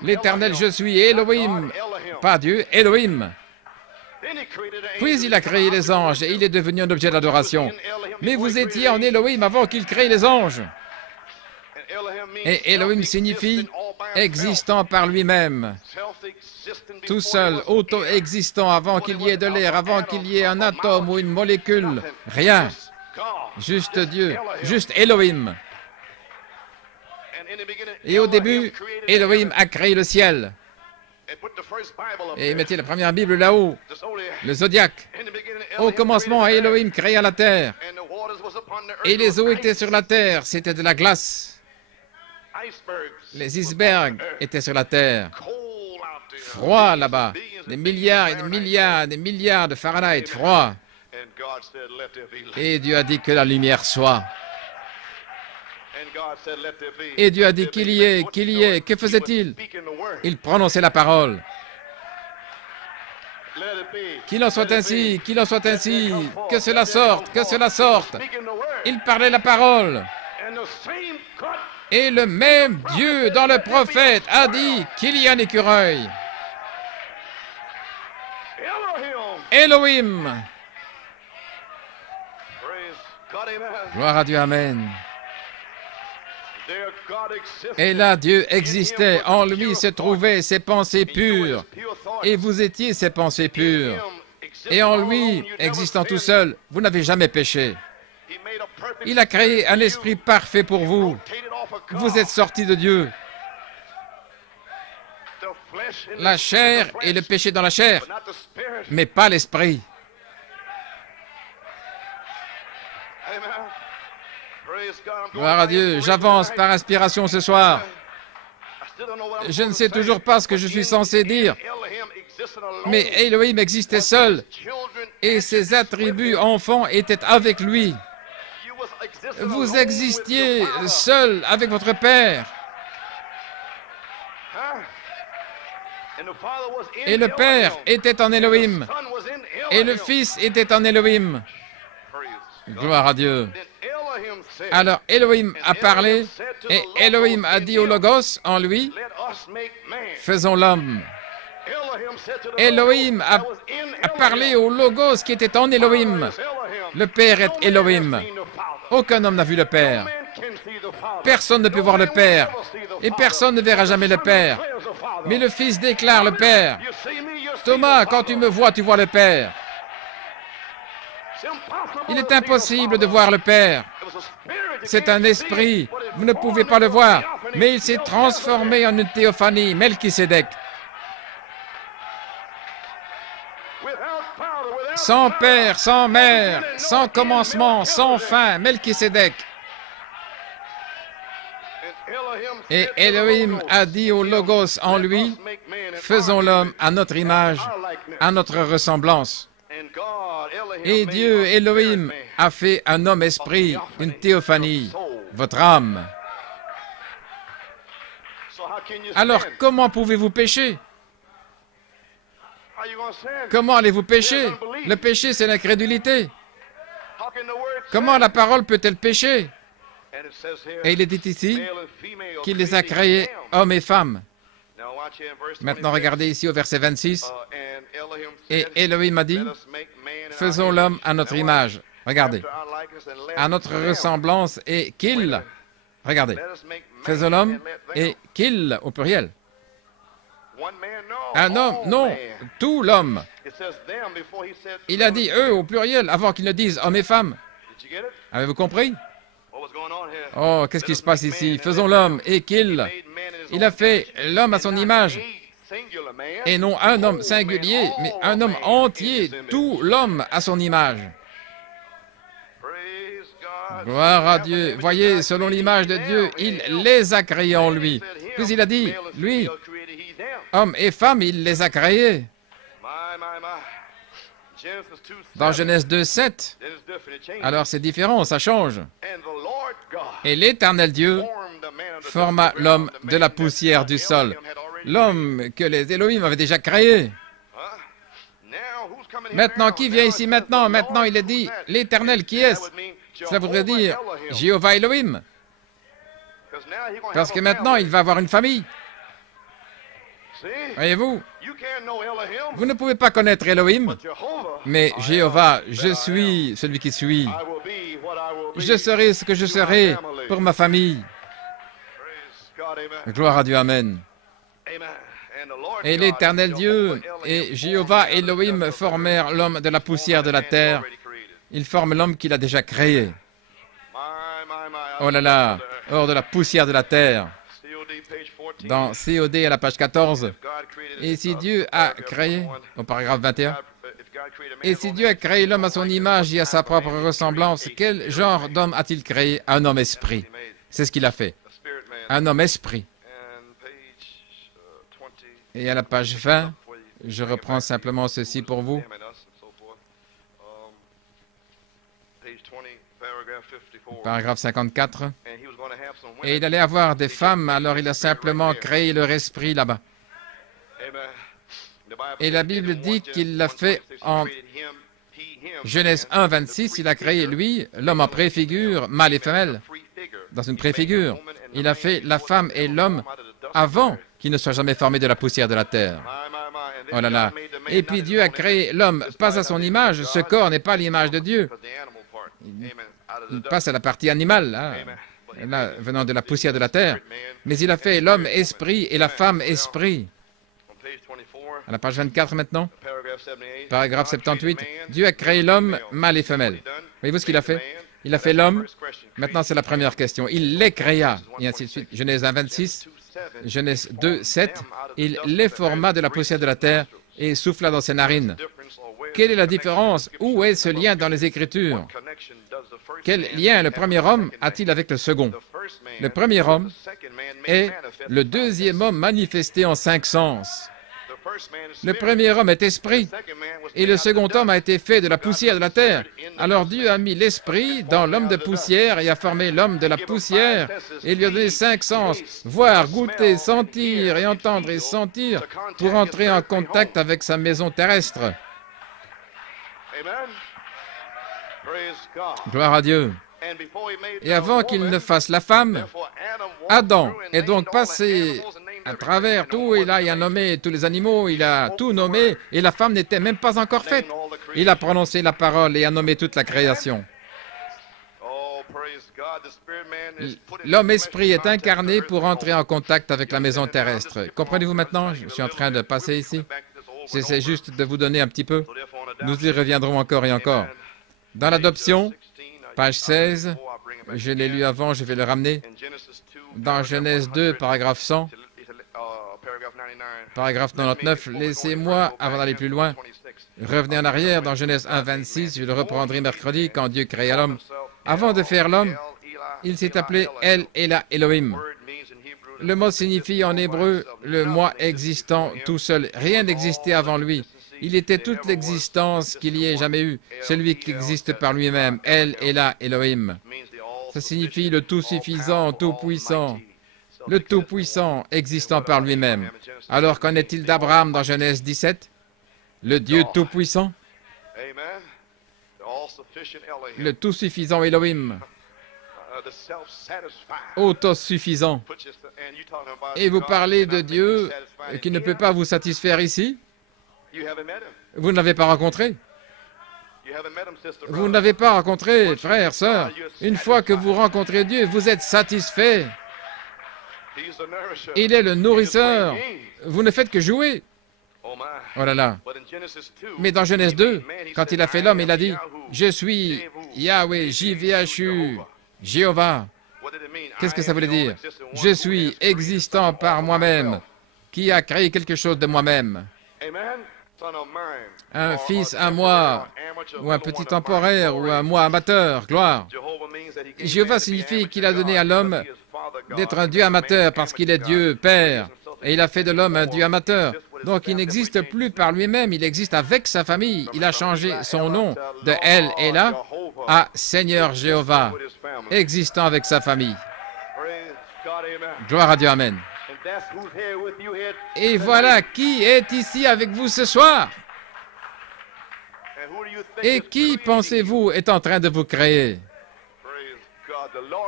L'éternel, je suis. Elohim. Pas Dieu, Elohim. Puis il a créé les anges et il est devenu un objet d'adoration. Mais vous étiez en Elohim avant qu'il crée les anges. Et Elohim signifie existant par lui-même. Tout seul, auto-existant avant qu'il y ait de l'air, avant qu'il y ait un atome ou une molécule. Rien. Juste Dieu. Juste Elohim. Et au début, Elohim a créé le ciel. Et mettez la première Bible là-haut, le zodiaque. Au commencement, Elohim créa la terre. Et les eaux étaient sur la terre, c'était de la glace. Les icebergs étaient sur la terre. Froid là-bas, des milliards et des milliards et des milliards de Fahrenheit, froid. Et Dieu a dit que la lumière soit. Et Dieu a dit qu'il y ait, qu'il y ait. Que faisait-il? Il prononçait la parole. Qu'il en soit ainsi, qu'il en soit ainsi, que cela sorte, que cela sorte. Il parlait la parole. Et le même Dieu dans le prophète a dit qu'il y a un écureuil. Elohim. Gloire à Dieu, Amen. Et là, Dieu existait. En lui se trouvaient ses pensées pures. Et vous étiez ses pensées pures. Et en lui, existant tout seul, vous n'avez jamais péché. Il a créé un esprit parfait pour vous. Vous êtes sortis de Dieu. La chair et le péché dans la chair, mais pas l'esprit. Gloire à Dieu. J'avance par inspiration ce soir. Je ne sais toujours pas ce que je suis censé dire, mais Elohim existait seul et ses attributs enfants étaient avec lui. Vous existiez seul avec votre Père. Et le Père était en Elohim. Et le Fils était en Elohim. Gloire à Dieu. Alors Elohim a parlé et Elohim a dit au Logos en lui, faisons l'homme. Elohim a parlé au Logos qui était en Elohim. Le Père est Elohim. Aucun homme n'a vu le Père. Personne ne peut voir le Père. Et personne ne verra jamais le Père. Mais le Fils déclare le Père. Thomas, quand tu me vois, tu vois le Père. Il est impossible de voir le Père. C'est un esprit. Vous ne pouvez pas le voir. Mais il s'est transformé en une théophanie, Melchisédek. Sans père, sans mère, sans commencement, sans fin, Melchisédek. Et Elohim a dit au Logos en lui, faisons l'homme à notre image, à notre ressemblance. Et Dieu, Elohim, a fait un homme esprit, une théophanie, votre âme. Alors comment pouvez-vous pécher? Comment allez-vous pécher? Le péché, c'est l'incrédulité. Comment la parole peut-elle pécher? Et il est dit ici qu'il les a créés, hommes et femmes. Maintenant, regardez ici au verset 26. Et Elohim a dit, faisons l'homme à notre image. Regardez. À notre ressemblance et qu'il. Regardez. Faisons l'homme et qu'il au pluriel. Un homme, non, tout l'homme. Il a dit eux au pluriel avant qu'il ne dise hommes et femmes. Avez-vous compris? Oh, qu'est-ce qui se passe ici? Faisons l'homme et qu'il. Il a fait l'homme à son image. Et non un homme singulier, mais un homme entier, tout l'homme à son image. Gloire à Dieu. Voyez, selon l'image de Dieu, il les a créés en lui. Puis il a dit, lui, hommes et femmes, il les a créés. Dans Genèse 2:7, alors c'est différent, ça change. Et l'Éternel Dieu forma l'homme de la poussière du sol. L'homme que les Elohim avaient déjà créé. Maintenant, qui vient ici maintenant? Maintenant, il est dit, l'Éternel, qui est-ce? Cela voudrait dire Jéhovah Elohim. Parce que maintenant, il va avoir une famille. Voyez-vous, vous ne pouvez pas connaître Elohim, mais Jéhovah, je suis celui qui suis. Je serai ce que je serai pour ma famille. Gloire à Dieu, Amen. Et l'Éternel Dieu et Jéhovah Elohim formèrent l'homme de la poussière de la terre. Ils forment l'homme qu'il a déjà créé. Oh là là, hors de la poussière de la terre. Dans COD à la page 14. Et si Dieu a créé, au paragraphe 21, et si Dieu a créé l'homme à son image et à sa propre ressemblance, quel genre d'homme a-t-il créé? Un homme esprit. C'est ce qu'il a fait. Un homme esprit. Et à la page 20, je reprends simplement ceci pour vous. Paragraphe 54. Et il allait avoir des femmes, alors il a simplement créé leur esprit là-bas. Et la Bible dit qu'il l'a fait en Genèse 1, 26, il a créé, lui, l'homme en préfigure, mâle et femelle, dans une préfigure. Il a fait la femme et l'homme avant qu'il ne soit jamais formé de la poussière de la terre. Oh là là. Et puis Dieu a créé l'homme, pas à son image. Ce corps n'est pas l'image de Dieu. Il passe à la partie animale, hein, là, venant de la poussière de la terre. Mais il a fait l'homme esprit et la femme esprit. À la page 24 maintenant, paragraphe 78. Dieu a créé l'homme, mâle et femelle. Voyez-vous ce qu'il a fait? Il a fait l'homme. Maintenant, c'est la première question. Il les créa, et ainsi de suite. Genèse 1, 26, Genèse 2, 7. Il les forma de la poussière de la terre et souffla dans ses narines. Quelle est la différence? Où est ce lien dans les Écritures? Quel lien le premier homme a-t-il avec le second? Le premier homme est le deuxième homme manifesté en 5 sens. Le premier homme est esprit, et le second homme a été fait de la poussière de la terre. Alors Dieu a mis l'esprit dans l'homme de poussière et a formé l'homme de la poussière et lui a donné 5 sens, voir, goûter, sentir et entendre et sentir pour entrer en contact avec sa maison terrestre. Gloire à Dieu. Et avant qu'il ne fasse la femme, Adam est donc passé à travers tout, et là il a nommé tous les animaux, il a tout nommé, et la femme n'était même pas encore faite. Il a prononcé la parole et a nommé toute la création. L'homme esprit est incarné pour entrer en contact avec la maison terrestre. Comprenez-vous maintenant? Je suis en train de passer ici. J'essaie juste de vous donner un petit peu. Nous y reviendrons encore et encore. Dans l'adoption, page 16, je l'ai lu avant, je vais le ramener. Dans Genèse 2, paragraphe 100, paragraphe 99, laissez-moi, avant d'aller plus loin, revenez en arrière dans Genèse 1, 26, je le reprendrai mercredi, quand Dieu créa l'homme. Avant de faire l'homme, il s'est appelé El Ela Elohim. Le mot signifie en hébreu le moi existant tout seul. Rien n'existait avant lui. Il était toute l'existence qu'il y ait jamais eu, celui qui existe par lui-même, El Ela Elohim. Ça signifie le tout-suffisant, tout-puissant, le tout-puissant existant par lui-même. Alors qu'en est-il d'Abraham dans Genèse 17? Le Dieu tout-puissant, le tout-suffisant Elohim, autosuffisant. Et vous parlez de Dieu qui ne peut pas vous satisfaire ici? Vous ne l'avez pas rencontré? Vous ne l'avez pas rencontré, frère, sœur. Une fois que vous rencontrez Dieu, vous êtes satisfait. Il est le nourrisseur. Vous ne faites que jouer. Oh là là. Mais dans Genèse 2, quand il a fait l'homme, il a dit, « Je suis Yahweh, JVHU, Jéhovah. » Qu'est-ce que ça voulait dire? Je suis existant par moi-même, qui a créé quelque chose de moi-même. Un fils à moi, ou un petit temporaire, ou un moi amateur, gloire. Jéhovah signifie qu'il a donné à l'homme d'être un Dieu amateur parce qu'il est Dieu Père, et il a fait de l'homme un Dieu amateur. Donc il n'existe plus par lui-même, il existe avec sa famille. Il a changé son nom de El Ela à Seigneur Jéhovah, existant avec sa famille. Gloire à Dieu, Amen. Et voilà qui est ici avec vous ce soir. Et qui, pensez-vous, est en train de vous créer?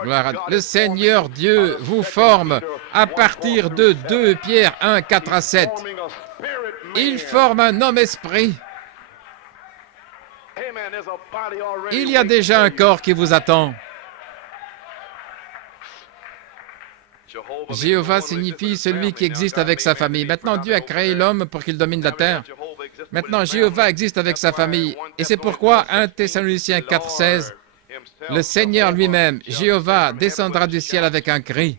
Gloire à Dieu. Le Seigneur Dieu vous forme à partir de 2 Pierre 1, 4 à 7. Il forme un homme esprit. Il y a déjà un corps qui vous attend. Jéhovah signifie celui qui existe avec sa famille. Maintenant, Dieu a créé l'homme pour qu'il domine la terre. Maintenant, Jéhovah existe avec sa famille. Et c'est pourquoi 1 Thessaloniciens 4, 16, le Seigneur lui-même, Jéhovah, descendra du ciel avec un cri.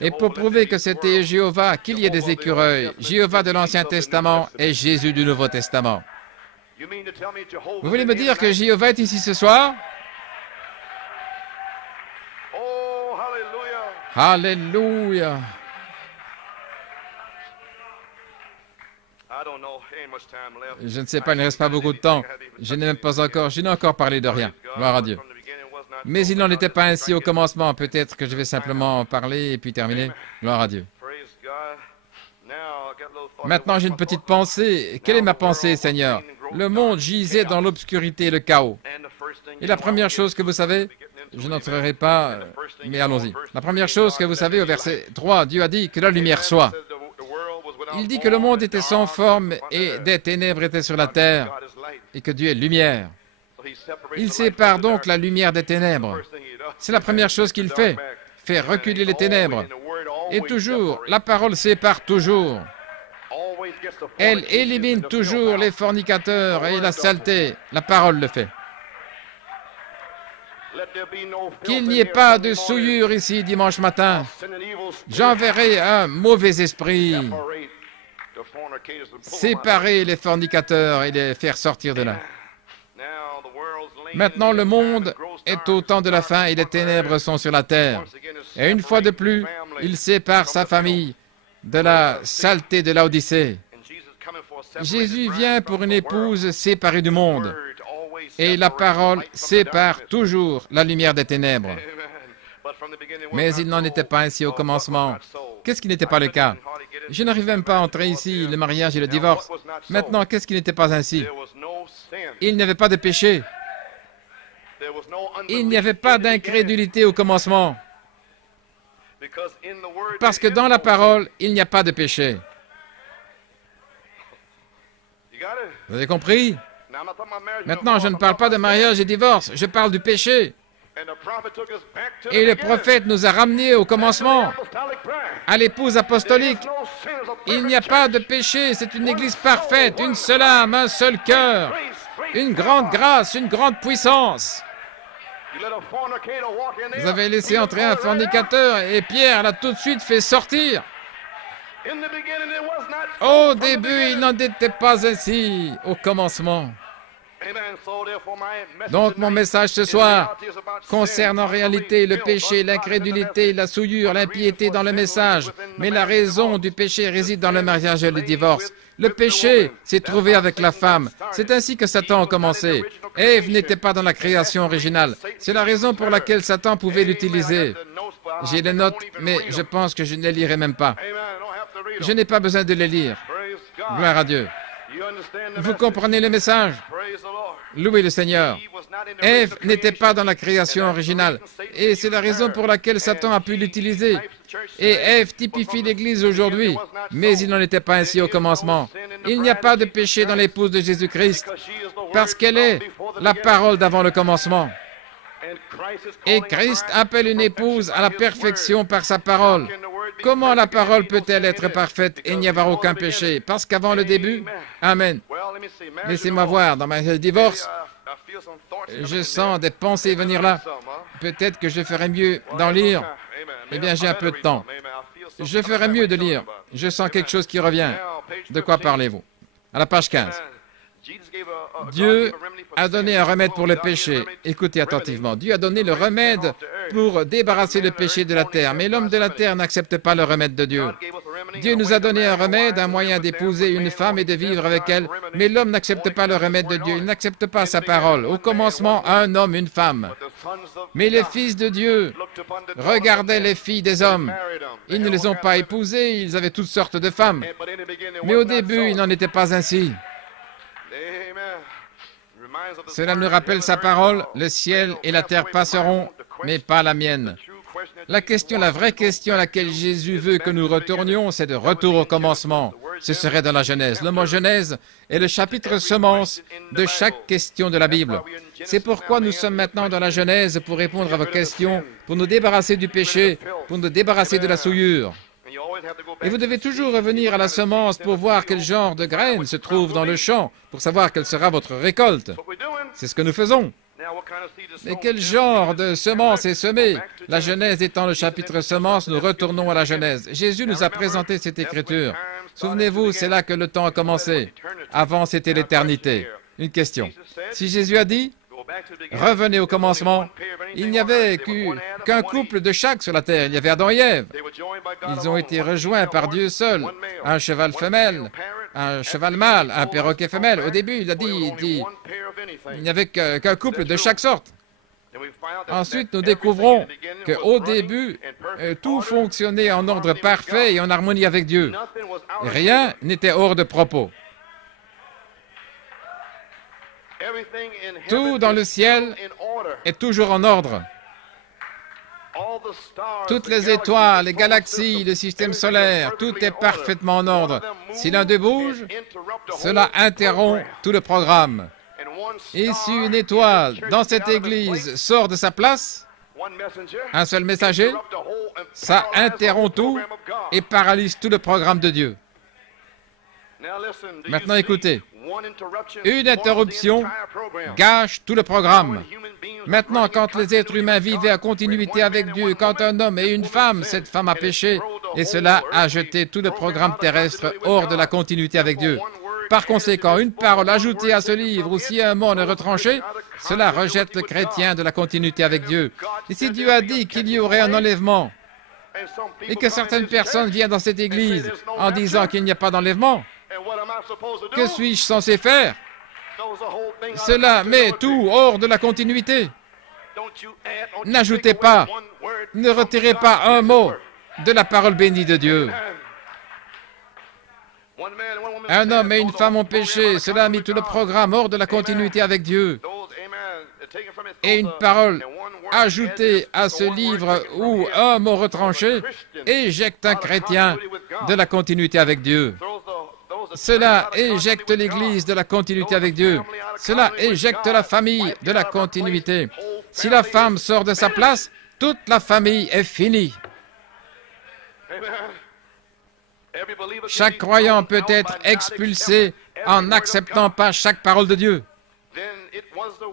Et pour prouver que c'était Jéhovah, qu'il y ait des écureuils, Jéhovah de l'Ancien Testament et Jésus du Nouveau Testament. Vous voulez me dire que Jéhovah est ici ce soir? Alléluia. Je ne sais pas, il ne reste pas beaucoup de temps. Je n'ai encore parlé de rien. Gloire à Dieu. Mais il n'en était pas ainsi au commencement. Peut-être que je vais simplement en parler et puis terminer. Gloire à Dieu. Maintenant, j'ai une petite pensée. Quelle est ma pensée, Seigneur? Le monde gisait dans l'obscurité et le chaos. Et la première chose que vous savez, je n'entrerai pas, mais allons-y. La première chose que vous savez au verset 3, Dieu a dit que la lumière soit. Il dit que le monde était sans forme et des ténèbres étaient sur la terre et que Dieu est lumière. Il sépare donc la lumière des ténèbres. C'est la première chose qu'il fait, faire reculer les ténèbres. Et toujours, la parole sépare toujours. Elle élimine toujours les fornicateurs et la saleté. La parole le fait. qu'il n'y ait pas de souillure ici dimanche matin. J'enverrai un mauvais esprit séparer les fornicateurs et les faire sortir de là. Maintenant, le monde est au temps de la fin et les ténèbres sont sur la terre. Et une fois de plus, il sépare sa famille de la saleté de l'Odyssée. Jésus vient pour une épouse séparée du monde. Et la parole sépare toujours la lumière des ténèbres. Mais il n'en était pas ainsi au commencement. Qu'est-ce qui n'était pas le cas? Je n'arrive même pas à entrer ici, le mariage et le divorce. Maintenant, qu'est-ce qui n'était pas ainsi? Il n'y avait pas de péché. Il n'y avait pas d'incrédulité au commencement. Parce que dans la parole, il n'y a pas de péché. Vous avez compris? Maintenant, je ne parle pas de mariage et divorce, je parle du péché. Et le prophète nous a ramenés au commencement, à l'épouse apostolique. Il n'y a pas de péché, c'est une église parfaite, une seule âme, un seul cœur, une grande grâce, une grande puissance. Vous avez laissé entrer un fornicateur et Pierre l'a tout de suite fait sortir. Au début, il n'en était pas ainsi, au commencement. Donc mon message ce soir concerne en réalité le péché, l'incrédulité, la souillure, l'impiété dans le message. Mais la raison du péché réside dans le mariage et le divorce. Le péché s'est trouvé avec la femme. C'est ainsi que Satan a commencé. Ève n'était pas dans la création originale. C'est la raison pour laquelle Satan pouvait l'utiliser. J'ai les notes, mais je pense que je ne les lirai même pas. Je n'ai pas besoin de les lire. Gloire à Dieu. Vous comprenez le message? Louez le Seigneur. Ève n'était pas dans la création originale. Et c'est la raison pour laquelle Satan a pu l'utiliser. Et Ève typifie l'Église aujourd'hui. Mais il n'en était pas ainsi au commencement. Il n'y a pas de péché dans l'épouse de Jésus-Christ. Parce qu'elle est la parole d'avant le commencement. Et Christ appelle une épouse à la perfection par sa parole. Comment la parole peut-elle être parfaite et n'y avoir aucun péché? Parce qu'avant le début, Amen. Laissez-moi voir, dans ma divorce, je sens des pensées venir là. Peut-être que je ferais mieux d'en lire. Eh bien, j'ai un peu de temps. Je ferais mieux de lire. Je sens quelque chose qui revient. De quoi parlez-vous? À la page 15. Dieu a donné un remède pour le péché. Écoutez attentivement. Dieu a donné le remède pour débarrasser le péché de la terre. Mais l'homme de la terre n'accepte pas le remède de Dieu. Dieu nous a donné un remède, un moyen d'épouser une femme et de vivre avec elle. Mais l'homme n'accepte pas le remède de Dieu. Il n'accepte pas sa parole. Au commencement, un homme, une femme. Mais les fils de Dieu regardaient les filles des hommes. Ils ne les ont pas épousées. Ils avaient toutes sortes de femmes. Mais au début, il n'en était pas ainsi. Cela nous rappelle sa parole, le ciel et la terre passeront, mais pas la mienne. La vraie question à laquelle Jésus veut que nous retournions, c'est de retour au commencement. Ce serait dans la Genèse. Le mot Genèse est le chapitre semence de chaque question de la Bible. C'est pourquoi nous sommes maintenant dans la Genèse pour répondre à vos questions, pour nous débarrasser du péché, pour nous débarrasser de la souillure. Et vous devez toujours revenir à la semence pour voir quel genre de graines se trouve dans le champ, pour savoir quelle sera votre récolte. C'est ce que nous faisons. Mais quel genre de semence est semée? La Genèse étant le chapitre semence, nous retournons à la Genèse. Jésus nous a présenté cette écriture. Souvenez-vous, c'est là que le temps a commencé. Avant, c'était l'éternité. Une question. Si Jésus a dit, revenez au commencement, il n'y avait qu'un couple de chaque sur la terre. Il y avait Adam et Ève. Ils ont été rejoints par Dieu seul. Un cheval femelle, un cheval mâle, un perroquet femelle. Au début, il a dit il n'y avait qu'un couple de chaque sorte. Ensuite, nous découvrons qu'au début, tout fonctionnait en ordre parfait et en harmonie avec Dieu. Rien n'était hors de propos. Tout dans le ciel est toujours en ordre. Toutes les étoiles, les galaxies, le système solaire, tout est parfaitement en ordre. Si l'un d'eux bouge, cela interrompt tout le programme. Et si une étoile dans cette église sort de sa place, un seul messager, ça interrompt tout et paralyse tout le programme de Dieu. Maintenant écoutez, une interruption gâche tout le programme. Maintenant, quand les êtres humains vivaient en continuité avec Dieu, quand un homme et une femme, cette femme a péché, et cela a jeté tout le programme terrestre hors de la continuité avec Dieu. Par conséquent, une parole ajoutée à ce livre, ou si un mot est retranché, cela rejette le chrétien de la continuité avec Dieu. Et si Dieu a dit qu'il y aurait un enlèvement, et que certaines personnes viennent dans cette église en disant qu'il n'y a pas d'enlèvement, que suis-je censé faire? Cela met tout hors de la continuité. N'ajoutez pas, ne retirez pas un mot de la parole bénie de Dieu. Un homme et une femme ont péché, cela a mis tout le programme hors de la continuité avec Dieu. Et une parole ajoutée à ce livre ou un mot retranché éjecte un chrétien de la continuité avec Dieu. Cela éjecte l'Église de la continuité avec Dieu. Cela éjecte la famille de la continuité. Si la femme sort de sa place, toute la famille est finie. Chaque croyant peut être expulsé en n'acceptant pas chaque parole de Dieu.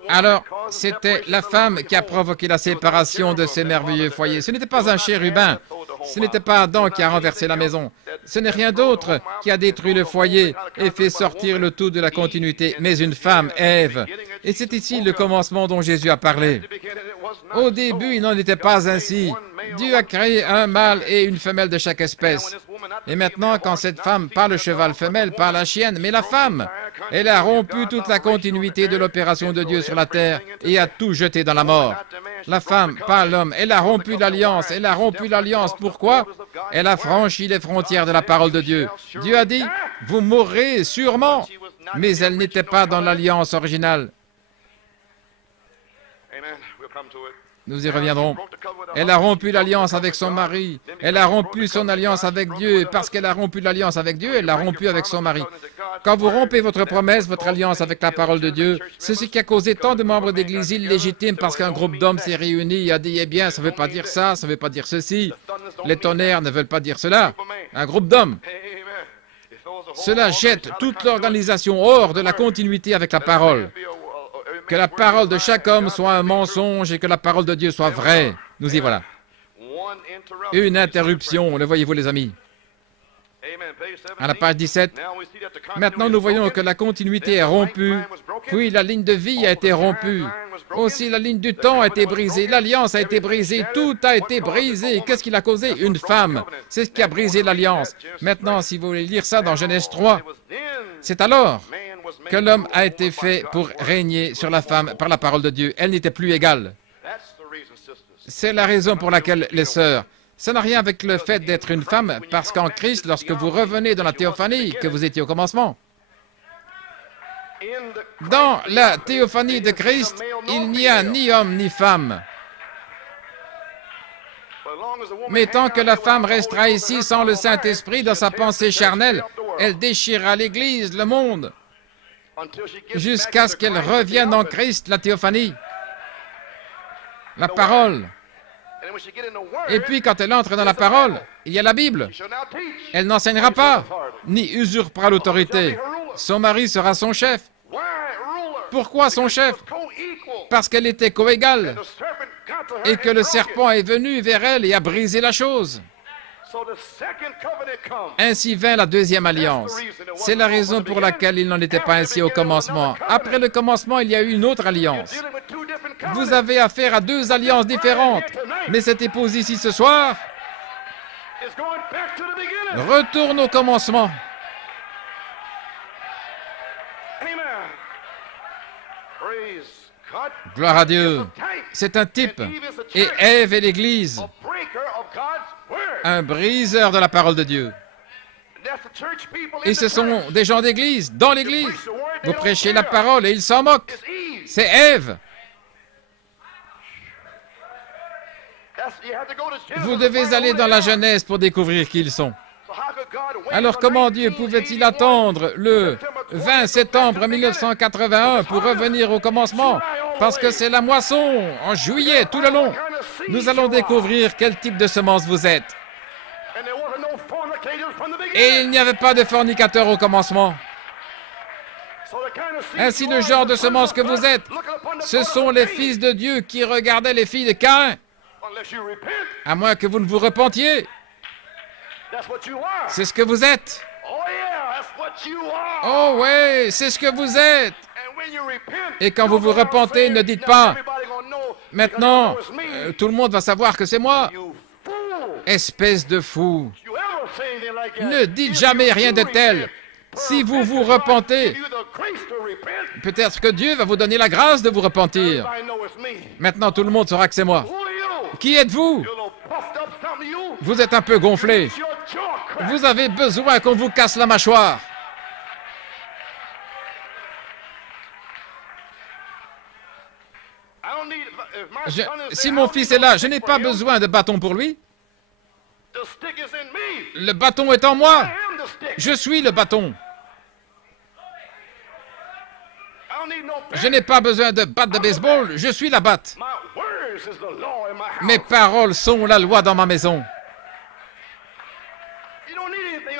Alors, c'était la femme qui a provoqué la séparation de ces merveilleux foyers. Ce n'était pas un chérubin. Ce n'était pas Adam qui a renversé la maison. Ce n'est rien d'autre qui a détruit le foyer et fait sortir le tout de la continuité, mais une femme, Ève. Et c'est ici le commencement dont Jésus a parlé. Au début, il n'en était pas ainsi. Dieu a créé un mâle et une femelle de chaque espèce. Et maintenant, quand cette femme, pas le cheval femelle, pas la chienne, mais la femme, elle a rompu toute la continuité de l'opération de Dieu sur la terre et a tout jeté dans la mort. La femme, pas l'homme, elle a rompu l'alliance. Elle a rompu l'alliance. Pourquoi? Elle a franchi les frontières de la parole de Dieu. Dieu a dit, vous mourrez sûrement, mais elle n'était pas dans l'alliance originale. Nous y reviendrons. Elle a rompu l'alliance avec son mari. Elle a rompu son alliance avec Dieu. Et parce qu'elle a rompu l'alliance avec Dieu, elle l'a rompu avec son mari. Quand vous rompez votre promesse, votre alliance avec la parole de Dieu, c'est ce qui a causé tant de membres d'église illégitimes parce qu'un groupe d'hommes s'est réuni et a dit, eh bien, ça ne veut pas dire ça, ça ne veut pas dire ceci. Les tonnerres ne veulent pas dire cela. Un groupe d'hommes. Cela jette toute l'organisation hors de la continuité avec la parole. Que la parole de chaque homme soit un mensonge et que la parole de Dieu soit vraie. Nous y voilà. Une interruption, le voyez-vous les amis. À la page 17, maintenant nous voyons que la continuité est rompue, puis la ligne de vie a été rompue. Aussi la ligne du temps a été brisée, l'alliance a été brisée, tout a été brisé. Qu'est-ce qui l'a causé? Une femme. C'est ce qui a brisé l'alliance. Maintenant, si vous voulez lire ça dans Genèse 3, c'est alors que l'homme a été fait pour régner sur la femme par la parole de Dieu. Elle n'était plus égale. C'est la raison pour laquelle, les sœurs, ça n'a rien avec le fait d'être une femme, parce qu'en Christ, lorsque vous revenez dans la théophanie, que vous étiez au commencement, dans la théophanie de Christ, il n'y a ni homme ni femme. Mais tant que la femme restera ici sans le Saint-Esprit dans sa pensée charnelle, elle déchirera l'Église, le monde, jusqu'à ce qu'elle revienne en Christ, la théophanie, la parole. Et puis, quand elle entre dans la parole, il y a la Bible. Elle n'enseignera pas, ni usurpera l'autorité. Son mari sera son chef. Pourquoi son chef? Parce qu'elle était coégale et que le serpent est venu vers elle et a brisé la chose. Ainsi vint la deuxième alliance. C'est la raison pour laquelle il n'en était pas ainsi au commencement. Après le commencement, il y a eu une autre alliance. Vous avez affaire à deux alliances différentes. Mais cette épouse ici ce soir retourne au commencement. Gloire à Dieu. C'est un type. Et Ève est l'Église. Un briseur de la parole de Dieu. Et ce sont des gens d'église, dans l'église. Vous prêchez la parole et ils s'en moquent. C'est Ève. Vous devez aller dans la Genèse pour découvrir qui ils sont. Alors comment Dieu pouvait-il attendre le 20 septembre 1981 pour revenir au commencement? Parce que c'est la moisson, en juillet, tout le long. Nous allons découvrir quel type de semence vous êtes. Et il n'y avait pas de fornicateur au commencement. Ainsi, le genre de semence que vous êtes, ce sont les fils de Dieu qui regardaient les filles de Caïn. À moins que vous ne vous repentiez. C'est ce que vous êtes. Oh ouais, c'est ce que vous êtes. Et quand vous vous repentez, ne dites pas « Maintenant, tout le monde va savoir que c'est moi. » Espèce de fou. Ne dites jamais rien de tel. Si vous vous repentez, peut-être que Dieu va vous donner la grâce de vous repentir. Maintenant, tout le monde saura que c'est moi. Qui êtes-vous? Vous êtes un peu gonflé. Vous avez besoin qu'on vous casse la mâchoire. Si mon fils est là, je n'ai pas besoin de bâton pour lui. Le bâton est en moi. Je suis le bâton. Je n'ai pas besoin de batte de baseball. Je suis la batte. Mes paroles sont la loi dans ma maison.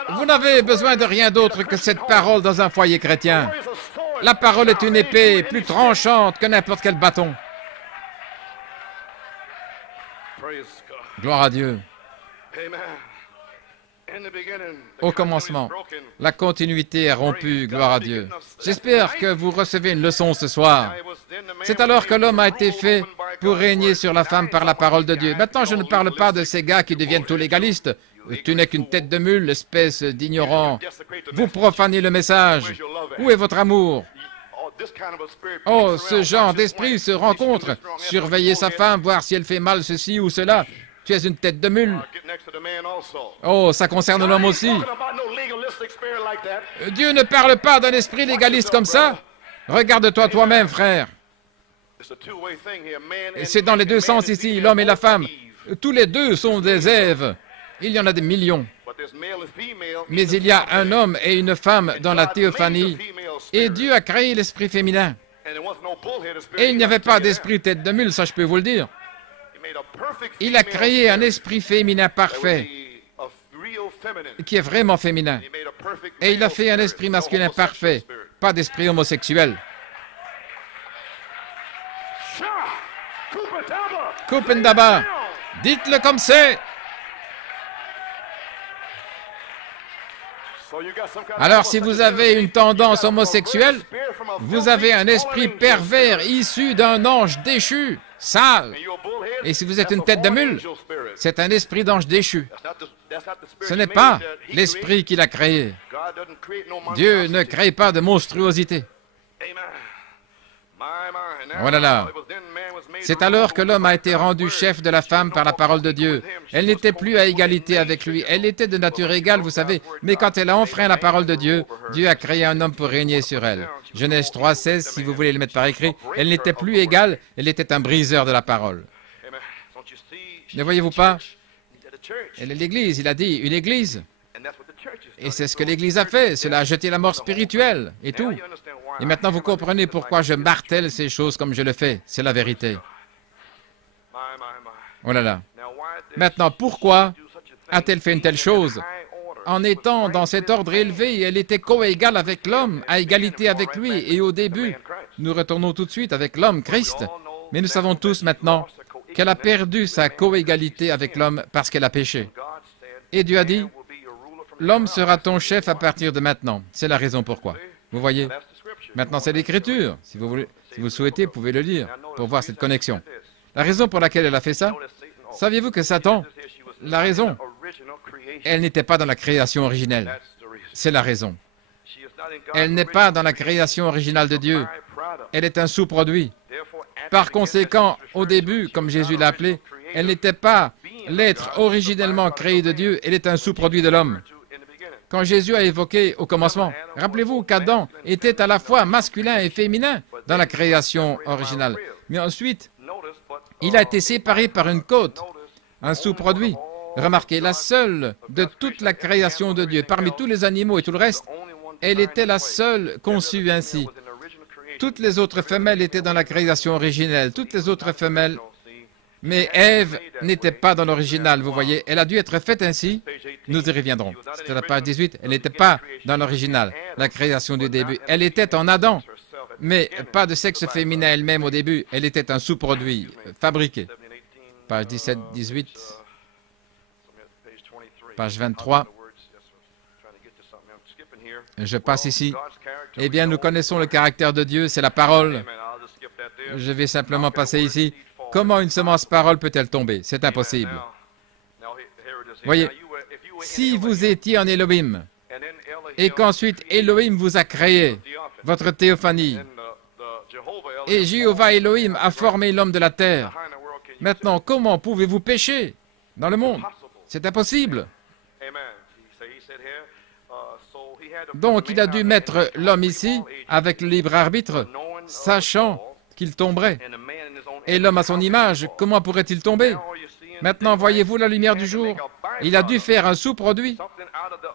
Vous n'avez besoin de rien d'autre que cette parole dans un foyer chrétien. La parole est une épée plus tranchante que n'importe quel bâton. Gloire à Dieu. Au commencement, la continuité est rompue, gloire à Dieu. J'espère que vous recevez une leçon ce soir. C'est alors que l'homme a été fait pour régner sur la femme par la parole de Dieu. Maintenant, je ne parle pas de ces gars qui deviennent tout légalistes. Tu n'es qu'une tête de mule, espèce d'ignorant. Vous profanez le message. Où est votre amour? Oh, ce genre d'esprit se rencontre. Surveiller sa femme, voir si elle fait mal ceci ou cela. Tu es une tête de mule. Oh, ça concerne l'homme aussi. Dieu ne parle pas d'un esprit légaliste comme ça. Regarde-toi toi-même, frère. C'est dans les deux sens ici, l'homme et la femme. Tous les deux sont des Èves. Il y en a des millions. Mais il y a un homme et une femme dans la théophanie. Et Dieu a créé l'esprit féminin. Et il n'y avait pas d'esprit tête de mule, ça je peux vous le dire. Il a créé un esprit féminin parfait, qui est vraiment féminin. Et il a fait un esprit masculin parfait, pas d'esprit homosexuel. Kupendaba, dites-le comme c'est. Alors, si vous avez une tendance homosexuelle, vous avez un esprit pervers issu d'un ange déchu, sale. Et si vous êtes une tête de mule, c'est un esprit d'ange déchu. Ce n'est pas l'esprit qu'il a créé. Dieu ne crée pas de monstruosité. Voilà là. C'est alors que l'homme a été rendu chef de la femme par la parole de Dieu. Elle n'était plus à égalité avec lui. Elle était de nature égale, vous savez. Mais quand elle a enfreint la parole de Dieu, Dieu a créé un homme pour régner sur elle. Genèse 3,16, si vous voulez le mettre par écrit. Elle n'était plus égale, elle était un briseur de la parole. Ne voyez-vous pas? Elle est l'Église, il a dit, une Église. Et c'est ce que l'Église a fait. Cela a jeté la mort spirituelle et tout. Et maintenant, vous comprenez pourquoi je martèle ces choses comme je le fais. C'est la vérité. Oh là là. Maintenant, pourquoi a-t-elle fait une telle chose? En étant dans cet ordre élevé, elle était co-égale avec l'homme, à égalité avec lui. Et au début, nous retournons tout de suite avec l'homme, Christ. Mais nous savons tous maintenant qu'elle a perdu sa co-égalité avec l'homme parce qu'elle a péché. Et Dieu a dit, l'homme sera ton chef à partir de maintenant. C'est la raison pourquoi. Vous voyez? Maintenant, c'est l'Écriture. Si vous souhaitez, vous pouvez le lire pour voir cette connexion. La raison pour laquelle elle a fait ça, saviez-vous que Satan, la raison, elle n'était pas dans la création originelle. C'est la raison. Elle n'est pas dans la création originale de Dieu. Elle est un sous-produit. Par conséquent, au début, comme Jésus l'a appelé, elle n'était pas l'être originellement créé de Dieu, elle est un sous-produit de l'homme. Quand Jésus a évoqué au commencement, rappelez-vous qu'Adam était à la fois masculin et féminin dans la création originale. Mais ensuite, il a été séparé par une côte, un sous-produit. Remarquez, la seule de toute la création de Dieu, parmi tous les animaux et tout le reste, elle était la seule conçue ainsi. Toutes les autres femelles étaient dans la création originelle. Toutes les autres femelles Mais Ève n'était pas dans l'original, vous voyez. Elle a dû être faite ainsi. Nous y reviendrons. C'était la page 18. Elle n'était pas dans l'original, la création du début. Elle était en Adam, mais pas de sexe féminin elle-même au début. Elle était un sous-produit fabriqué. Page 17, 18, page 23. Je passe ici. Eh bien, nous connaissons le caractère de Dieu, c'est la parole. Je vais simplement passer ici. Comment une semence parole peut-elle tomber? C'est impossible. Voyez, si vous étiez en Elohim, et qu'ensuite Elohim vous a créé, votre théophanie, et Jéhovah Elohim a formé l'homme de la terre, maintenant, comment pouvez-vous pécher dans le monde? C'est impossible. Donc, il a dû mettre l'homme ici, avec le libre arbitre, sachant qu'il tomberait. Et l'homme à son image, comment pourrait-il tomber? Maintenant, voyez-vous la lumière du jour? Il a dû faire un sous-produit,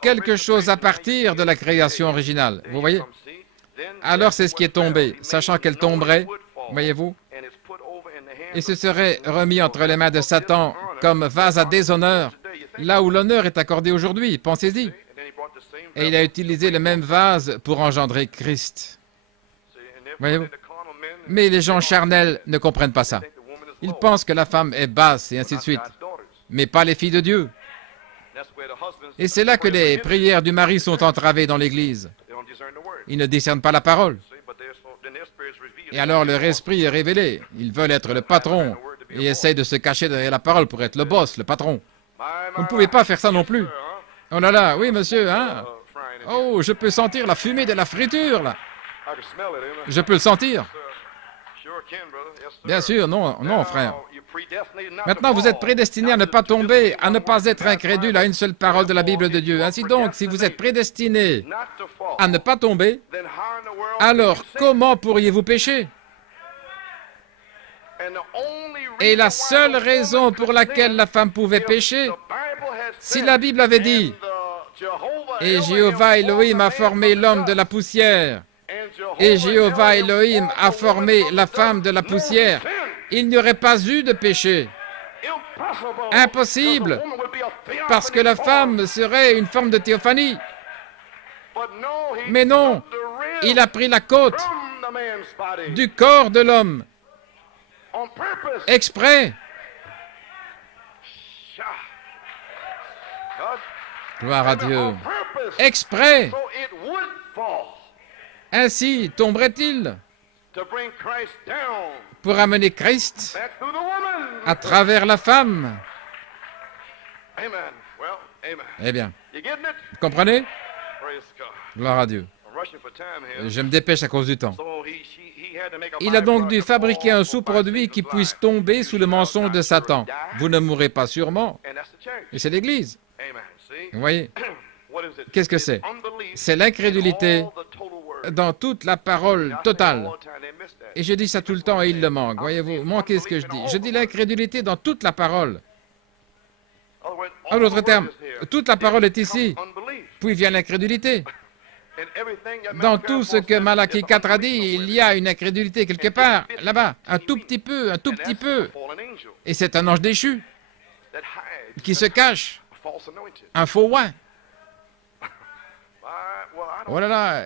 quelque chose à partir de la création originale. Vous voyez? Alors, c'est ce qui est tombé, sachant qu'elle tomberait, voyez-vous? Et ce serait remis entre les mains de Satan comme vase à déshonneur, là où l'honneur est accordé aujourd'hui. Pensez-y. Et il a utilisé le même vase pour engendrer Christ. Voyez-vous? Mais les gens charnels ne comprennent pas ça. Ils pensent que la femme est basse et ainsi de suite, mais pas les filles de Dieu. Et c'est là que les prières du mari sont entravées dans l'Église. Ils ne discernent pas la parole. Et alors leur esprit est révélé. Ils veulent être le patron et essayent de se cacher derrière la parole pour être le boss, le patron. Vous ne pouvez pas faire ça non plus. Oh là là, oui monsieur, hein? Oh, je peux sentir la fumée de la friture, là. Je peux le sentir. Bien sûr, non, non, frère. Maintenant, vous êtes prédestinés à ne pas tomber, à ne pas être incrédule à une seule parole de la Bible de Dieu. Ainsi donc, si vous êtes prédestinés à ne pas tomber, alors comment pourriez-vous pécher? Et la seule raison pour laquelle la femme pouvait pécher, si la Bible avait dit « Et Jéhovah Elohim a formé l'homme de la poussière, et Jéhovah Elohim a formé la femme de la poussière », il n'y aurait pas eu de péché. Impossible, parce que la femme serait une forme de théophanie. Mais non, il a pris la côte du corps de l'homme, exprès. Gloire à Dieu. Exprès. Ainsi tomberait-il pour amener Christ à travers la femme. Eh bien, vous comprenez? Gloire à Dieu. Je me dépêche à cause du temps. Il a donc dû fabriquer un sous-produit qui puisse tomber sous le mensonge de Satan. Vous ne mourrez pas sûrement. Et c'est l'Église. Vous voyez? Qu'est-ce que c'est? C'est l'incrédulité dans toute la parole totale. Et je dis ça tout le temps et il le manque. Voyez-vous, manquez ce que je dis. Je dis l'incrédulité dans toute la parole. En d'autres termes, toute la parole est ici. Puis vient l'incrédulité. Dans tout ce que Malachie 4 a dit, il y a une incrédulité quelque part, là-bas, un tout petit peu, un tout petit peu. Et c'est un ange déchu qui se cache, un faux oint. Oh là là,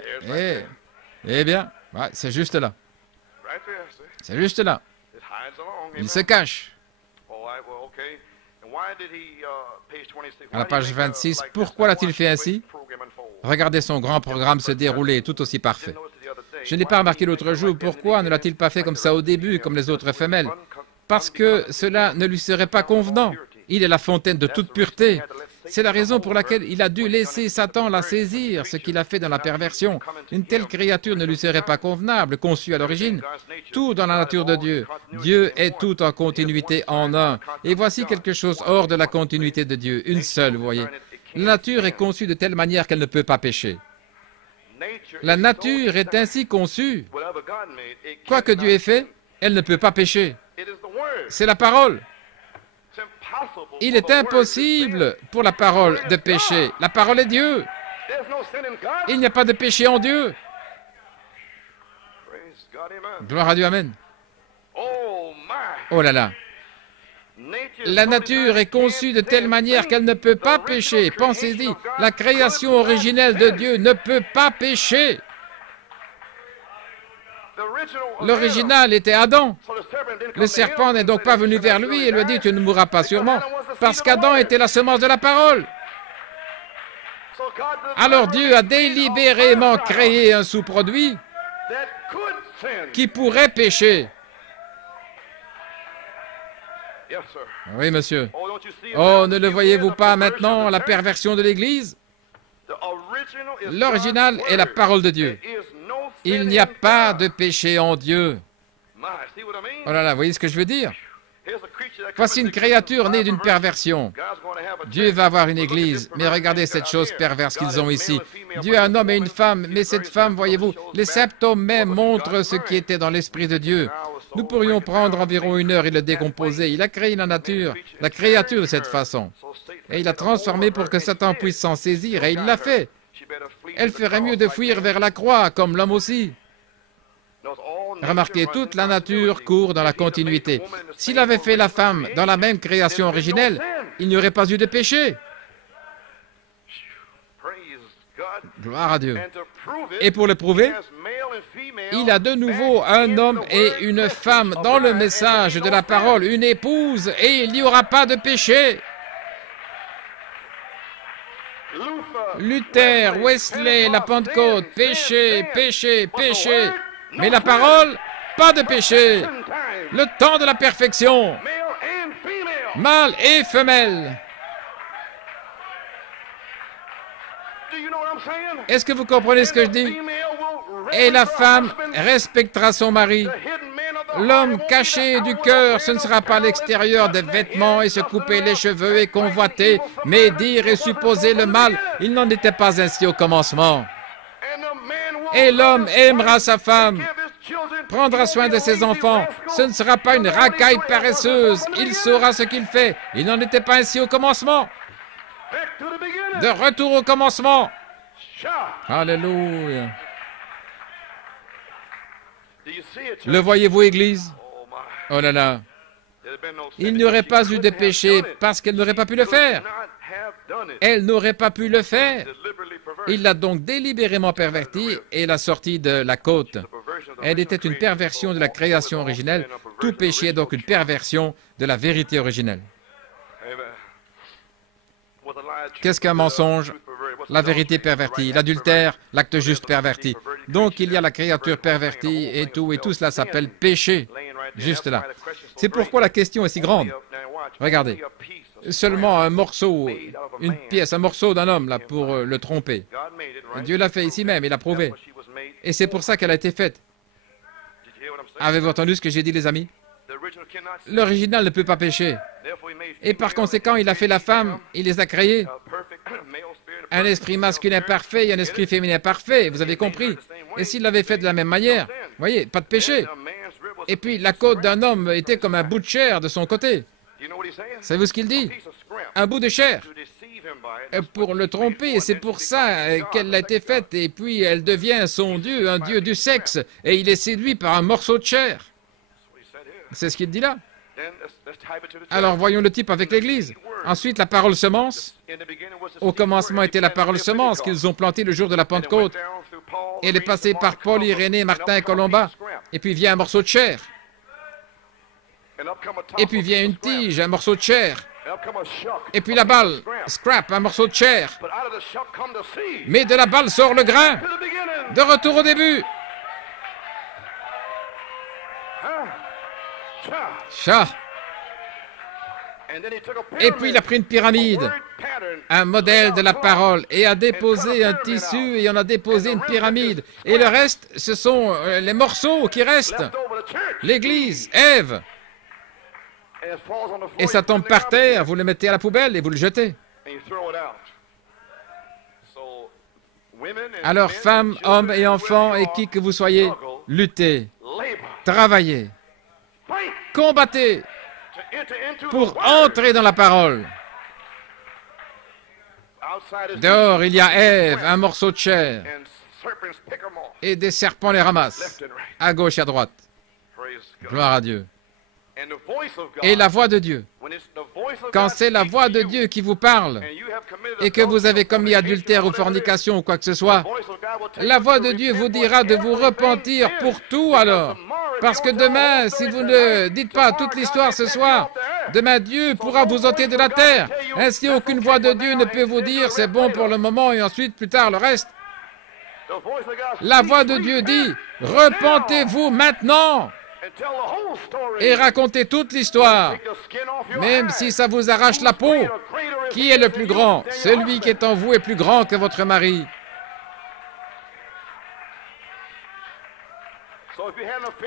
eh bien, ouais, c'est juste là. C'est juste là. Il se cache. À la page 26, pourquoi l'a-t-il fait ainsi? Regardez son grand programme se dérouler tout aussi parfait. Je n'ai pas remarqué l'autre jour, pourquoi ne l'a-t-il pas fait comme ça au début, comme les autres femelles? Parce que cela ne lui serait pas convenant. Il est la fontaine de toute pureté. C'est la raison pour laquelle il a dû laisser Satan la saisir, ce qu'il a fait dans la perversion. Une telle créature ne lui serait pas convenable, conçue à l'origine. Tout dans la nature de Dieu. Dieu est tout en continuité en un. Et voici quelque chose hors de la continuité de Dieu, une seule, vous voyez. La nature est conçue de telle manière qu'elle ne peut pas pécher. La nature est ainsi conçue. Quoi que Dieu ait fait, elle ne peut pas pécher. C'est la parole. Il est impossible pour la parole de pécher. La parole est Dieu. Il n'y a pas de péché en Dieu. Gloire à Dieu, amen. Oh là là. La nature est conçue de telle manière qu'elle ne peut pas pécher. Pensez-y, la création originelle de Dieu ne peut pas pécher. L'original était Adam. Le serpent n'est donc pas venu vers lui et lui a dit « Tu ne mourras pas sûrement » parce qu'Adam était la semence de la parole. Alors Dieu a délibérément créé un sous-produit qui pourrait pécher. Oui, monsieur. Oh, ne le voyez-vous pas maintenant, la perversion de l'Église? L'original est la parole de Dieu. Il n'y a pas de péché en Dieu. Oh là là, vous voyez ce que je veux dire? Voici une créature née d'une perversion. Dieu va avoir une église, mais regardez cette chose perverse qu'ils ont ici. Dieu a un homme et une femme, mais cette femme, voyez-vous, les symptômes même montrent ce qui était dans l'esprit de Dieu. Nous pourrions prendre environ 1 heure et le décomposer. Il a créé la nature, la créature de cette façon. Et il l'a transformée pour que Satan puisse s'en saisir, et il l'a fait. Elle ferait mieux de fuir vers la croix, comme l'homme aussi. Remarquez, toute la nature court dans la continuité. S'il avait fait la femme dans la même création originelle, il n'y aurait pas eu de péché. Gloire à Dieu. Et pour le prouver, il a de nouveau un homme et une femme dans le message de la parole, une épouse, et il n'y aura pas de péché. Luther, Wesley, la Pentecôte, péché, péché, péché. Mais la parole, pas de péché. Le temps de la perfection. Mâle et femelle. Est-ce que vous comprenez ce que je dis? Et la femme respectera son mari. L'homme caché du cœur, ce ne sera pas l'extérieur des vêtements et se couper les cheveux et convoiter, mais dire et supposer le mal. Il n'en était pas ainsi au commencement. Et l'homme aimera sa femme, prendra soin de ses enfants. Ce ne sera pas une racaille paresseuse. Il saura ce qu'il fait. Il n'en était pas ainsi au commencement. De retour au commencement. Alléluia. Le voyez-vous, Église? Oh là là. Il n'y aurait pas eu de péché parce qu'elle n'aurait pas pu le faire. Elle n'aurait pas pu le faire. Il l'a donc délibérément pervertie et l'a sortie de la côte. Elle était une perversion de la création originelle. Tout péché est donc une perversion de la vérité originelle. Qu'est-ce qu'un mensonge? La vérité pervertie, l'adultère, l'acte juste perverti. Donc il y a la créature pervertie et tout cela s'appelle péché, juste là. C'est pourquoi la question est si grande. Regardez, seulement un morceau, une pièce, un morceau d'un homme là pour le tromper. Dieu l'a fait ici même, il l'a prouvé. Et c'est pour ça qu'elle a été faite. Avez-vous entendu ce que j'ai dit, les amis? L'original ne peut pas pécher. Et par conséquent, il a fait la femme, il les a créés. Un esprit masculin parfait et un esprit féminin parfait, vous avez compris. Et s'il l'avait fait de la même manière, voyez, pas de péché. Et puis la côte d'un homme était comme un bout de chair de son côté. Savez-vous ce qu'il dit? Un bout de chair. Pour le tromper, et c'est pour ça qu'elle a été faite. Et puis elle devient son Dieu, un Dieu du sexe. Et il est séduit par un morceau de chair. C'est ce qu'il dit là. Alors voyons le type avec l'Église. Ensuite, la parole semence. Au commencement était la parole semence qu'ils ont plantée le jour de la Pentecôte. Elle est passée par Paul, Irénée, Martin et Colomba. Et puis vient un morceau de chair. Et puis vient une tige, un morceau de chair. Et puis la balle, scrap, un morceau de chair. Mais de la balle sort le grain. De retour au début. Chat. Et puis il a pris une pyramide, un modèle de la parole, et a déposé un tissu et on a déposé une pyramide. Et le reste, ce sont les morceaux qui restent. L'Église, Ève. Et ça tombe par terre, vous le mettez à la poubelle et vous le jetez. Alors, femmes, hommes et enfants, et qui que vous soyez, luttez, travaillez, combattez pour entrer dans la parole. Dehors, il y a Ève, un morceau de chair, et des serpents les ramassent, à gauche et à droite. Gloire à Dieu. et la voix de Dieu. Quand c'est la voix de Dieu qui vous parle et que vous avez commis adultère ou fornication ou quoi que ce soit, la voix de Dieu vous dira de vous repentir pour tout alors. Parce que demain, si vous ne dites pas toute l'histoire ce soir, demain Dieu pourra vous ôter de la terre. Ainsi, aucune voix de Dieu ne peut vous dire c'est bon pour le moment et ensuite plus tard le reste. La voix de Dieu dit repentez-vous maintenant et racontez toute l'histoire. Même si ça vous arrache la peau, qui est le plus grand? Celui qui est en vous est plus grand que votre mari.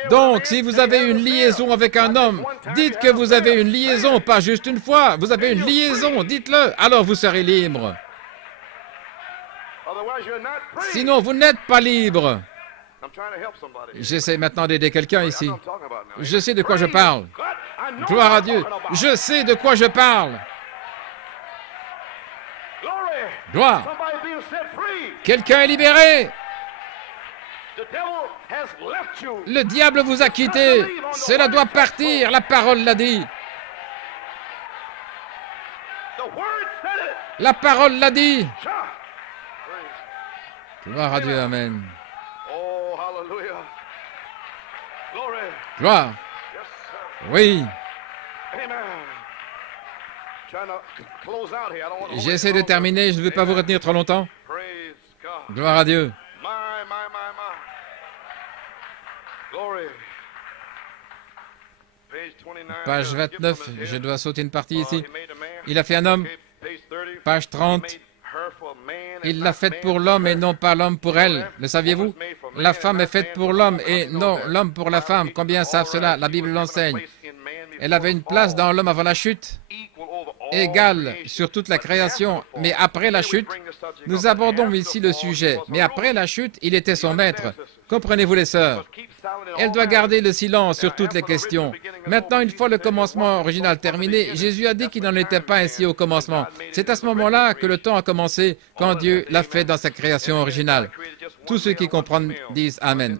Donc, si vous avez une liaison avec un homme, dites que vous avez une liaison, pas juste une fois. Vous avez une liaison, dites-le, alors vous serez libre. Sinon, vous n'êtes pas libre. J'essaie maintenant d'aider quelqu'un ici. Je sais de quoi je parle. Gloire à Dieu. Je sais de quoi je parle. Gloire. Quelqu'un est libéré. Le diable vous a quitté. Cela doit partir. La parole l'a dit. La parole l'a dit. Gloire à Dieu. Amen. Gloire. Oui. J'essaie de terminer. Je ne veux pas vous retenir trop longtemps. Gloire à Dieu. Page 29, je dois sauter une partie ici. Il a fait un homme. Page 30. Il l'a faite pour l'homme et non pas l'homme pour elle. Le saviez-vous? La femme est faite pour l'homme et non l'homme pour la femme. Combien savent cela? La Bible l'enseigne. Elle avait une place dans l'homme avant la chute, égale sur toute la création. Mais après la chute, nous abordons ici le sujet. Mais après la chute, il était son maître. Comprenez-vous les sœurs? Elle doit garder le silence sur toutes les questions. Maintenant, une fois le commencement original terminé, Jésus a dit qu'il n'en était pas ainsi au commencement. C'est à ce moment-là que le temps a commencé, quand Dieu l'a fait dans sa création originale. Tous ceux qui comprennent disent Amen.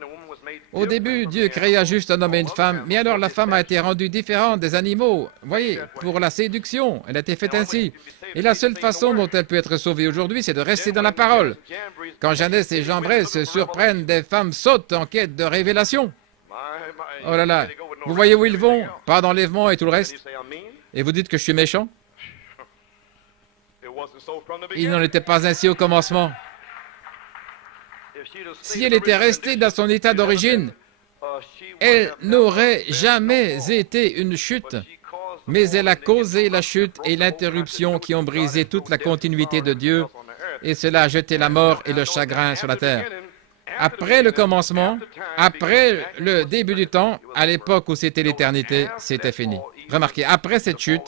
Au début, Dieu créa juste un homme et une femme, mais alors la femme a été rendue différente des animaux. Voyez, pour la séduction, elle a été faite ainsi. Et la seule façon dont elle peut être sauvée aujourd'hui, c'est de rester dans la parole. Quand Jeannès et Jambres se surprennent, des femmes sautent en quête de révélation. Oh là là, vous voyez où ils vont? Pas d'enlèvement et tout le reste. Et vous dites que je suis méchant? Il n'en était pas ainsi au commencement. Si elle était restée dans son état d'origine, elle n'aurait jamais été une chute, mais elle a causé la chute et l'interruption qui ont brisé toute la continuité de Dieu, et cela a jeté la mort et le chagrin sur la terre. Après le commencement, après le début du temps, à l'époque où c'était l'éternité, c'était fini. Remarquez, après cette chute,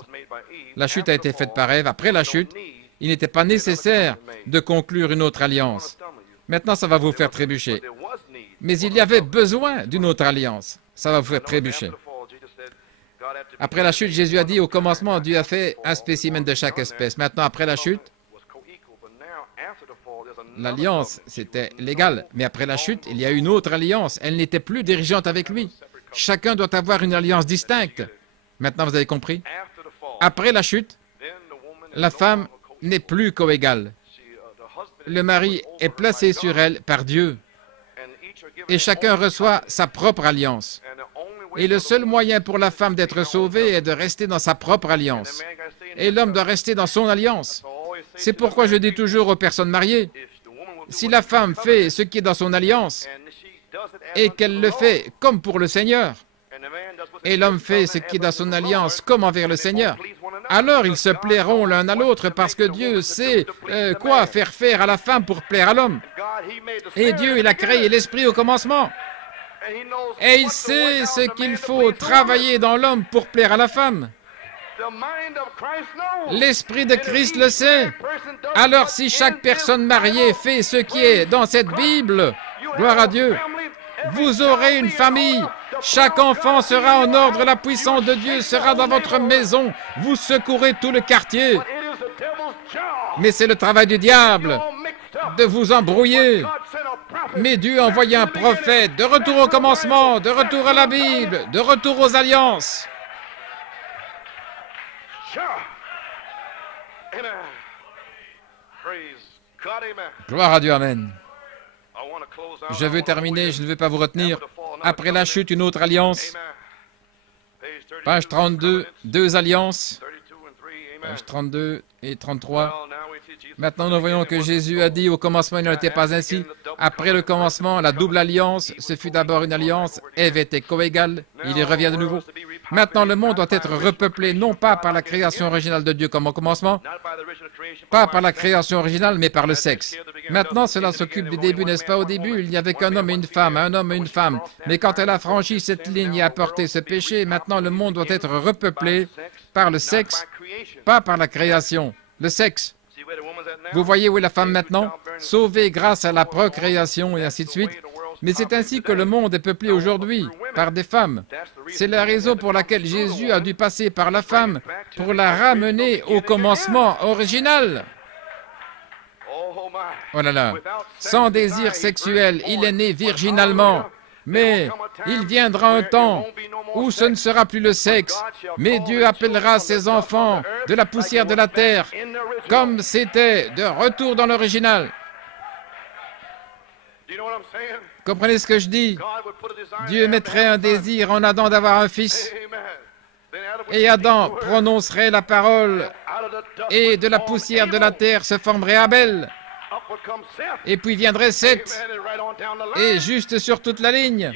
la chute a été faite par Ève, après la chute, il n'était pas nécessaire de conclure une autre alliance. Maintenant, ça va vous faire trébucher. Mais il y avait besoin d'une autre alliance. Ça va vous faire trébucher. Après la chute, Jésus a dit, au commencement, Dieu a fait un spécimen de chaque espèce. Maintenant, après la chute, l'alliance, c'était légal. Mais après la chute, il y a une autre alliance. Elle n'était plus dirigeante avec lui. Chacun doit avoir une alliance distincte. Maintenant, vous avez compris? Après la chute, la femme n'est plus coégale. Le mari est placé sur elle par Dieu. Et chacun reçoit sa propre alliance. Et le seul moyen pour la femme d'être sauvée est de rester dans sa propre alliance. Et l'homme doit rester dans son alliance. C'est pourquoi je dis toujours aux personnes mariées, si la femme fait ce qui est dans son alliance, et qu'elle le fait comme pour le Seigneur, et l'homme fait ce qui est dans son alliance comme envers le Seigneur, alors ils se plairont l'un à l'autre parce que Dieu sait quoi faire à la femme pour plaire à l'homme. Et Dieu, il a créé l'esprit au commencement. Et il sait ce qu'il faut travailler dans l'homme pour plaire à la femme. L'esprit de Christ le sait. Alors si chaque personne mariée fait ce qui est dans cette Bible, gloire à Dieu, vous aurez une famille. Chaque enfant sera en ordre, la puissance de Dieu sera dans votre maison. Vous secourez tout le quartier. Mais c'est le travail du diable de vous embrouiller. Mais Dieu a envoyé un prophète, de retour au commencement, de retour à la Bible, de retour aux alliances. Gloire à Dieu, amen. Je veux terminer, je ne veux pas vous retenir. Après la chute, une autre alliance. Page 32, deux alliances. Page 32 et 33. Maintenant, nous voyons que Jésus a dit au commencement, il n'en était pas ainsi. Après le commencement, la double alliance, ce fut d'abord une alliance. Ève était coégale, il y revient de nouveau. Maintenant, le monde doit être repeuplé, non pas par la création originale de Dieu comme au commencement, pas par la création originale, mais par le sexe. Maintenant, cela s'occupe du début, n'est-ce pas? Au début, il n'y avait qu'un homme et une femme, un homme et une femme. Mais quand elle a franchi cette ligne et a porté ce péché, maintenant, le monde doit être repeuplé par le sexe, pas par la création. Le sexe. Vous voyez où est la femme maintenant? Sauvée grâce à la procréation et ainsi de suite. Mais c'est ainsi que le monde est peuplé aujourd'hui, par des femmes. C'est la raison pour laquelle Jésus a dû passer par la femme pour la ramener au commencement original. Oh là là, sans désir sexuel, il est né virginalement. Mais il viendra un temps où ce ne sera plus le sexe, mais Dieu appellera ses enfants de la poussière de la terre, comme c'était de retour dans l'original. Comprenez ce que je dis? Dieu mettrait un désir en Adam d'avoir un fils, et Adam prononcerait la parole, et de la poussière de la terre se formerait Abel. Et puis viendrait Seth, et juste sur toute la ligne,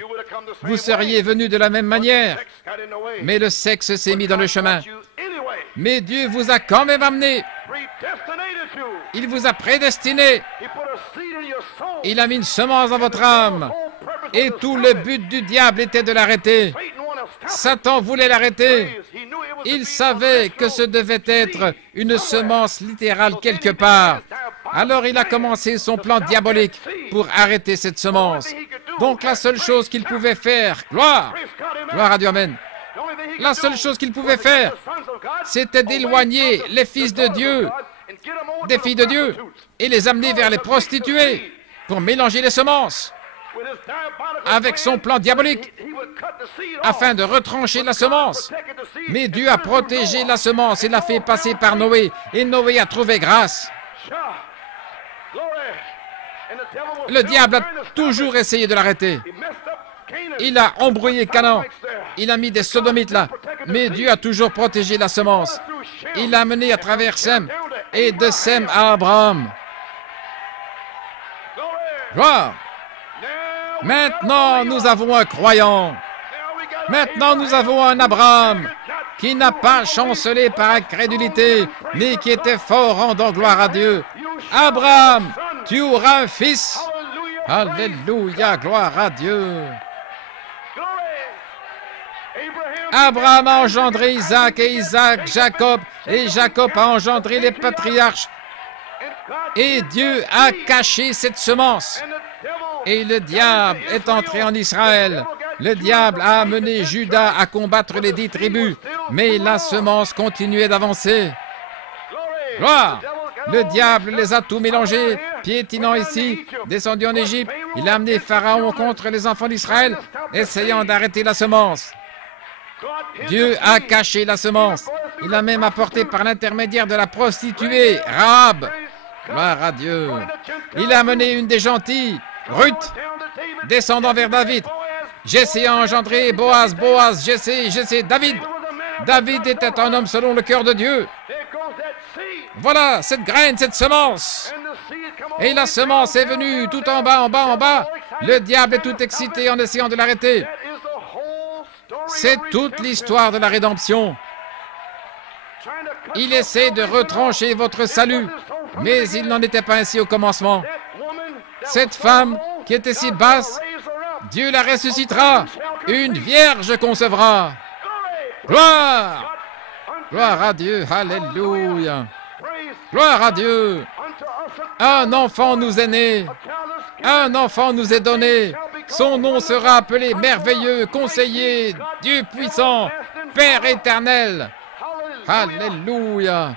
vous seriez venus de la même manière. Mais le sexe s'est mis dans le chemin. Mais Dieu vous a quand même amené. Il vous a prédestiné. Il a mis une semence dans votre âme. Et tout le but du diable était de l'arrêter. Satan voulait l'arrêter. Il savait que ce devait être une semence littérale quelque part. Alors il a commencé son plan diabolique pour arrêter cette semence. Donc la seule chose qu'il pouvait faire, gloire à Dieu, amen. La seule chose qu'il pouvait faire, c'était d'éloigner les fils de Dieu, des filles de Dieu, et les amener vers les prostituées pour mélanger les semences. Avec son plan diabolique, afin de retrancher la semence. Mais Dieu a protégé la semence et l'a fait passer par Noé, et Noé a trouvé grâce. Le diable a toujours essayé de l'arrêter. Il a embrouillé Canaan. Il a mis des sodomites là. Mais Dieu a toujours protégé la semence. Il l'a mené à travers Sem et de Sem à Abraham. Gloire! Maintenant, nous avons un croyant. Maintenant, nous avons un Abraham qui n'a pas chancelé par incrédulité, mais qui était fort rendant gloire à Dieu. Abraham, tu auras un fils. Alléluia, gloire à Dieu. Abraham a engendré Isaac et Isaac Jacob, et Jacob a engendré les patriarches. Et Dieu a caché cette semence. Et le diable est entré en Israël. Le diable a amené Judas à combattre les 10 tribus, mais la semence continuait d'avancer. Gloire! Le diable les a tout mélangés, piétinant ici, descendu en Égypte. Il a amené Pharaon contre les enfants d'Israël, essayant d'arrêter la semence. Dieu a caché la semence. Il a même apporté par l'intermédiaire de la prostituée, Rahab. Gloire à Dieu. Il a amené une des gentilles, Ruth, descendant vers David. Jessé a engendré Boaz, Boaz, Jessé, David. David était un homme selon le cœur de Dieu. Voilà cette graine, cette semence. Et la semence est venue tout en bas, en bas, en bas. Le diable est tout excité en essayant de l'arrêter. C'est toute l'histoire de la rédemption. Il essaie de retrancher votre salut, mais il n'en était pas ainsi au commencement. Cette femme qui était si basse, Dieu la ressuscitera. Une vierge concevra. Gloire! Gloire à Dieu, alléluia. Gloire à Dieu. Un enfant nous est né. Un enfant nous est donné. Son nom sera appelé merveilleux, conseiller, Dieu puissant, Père éternel. Alléluia.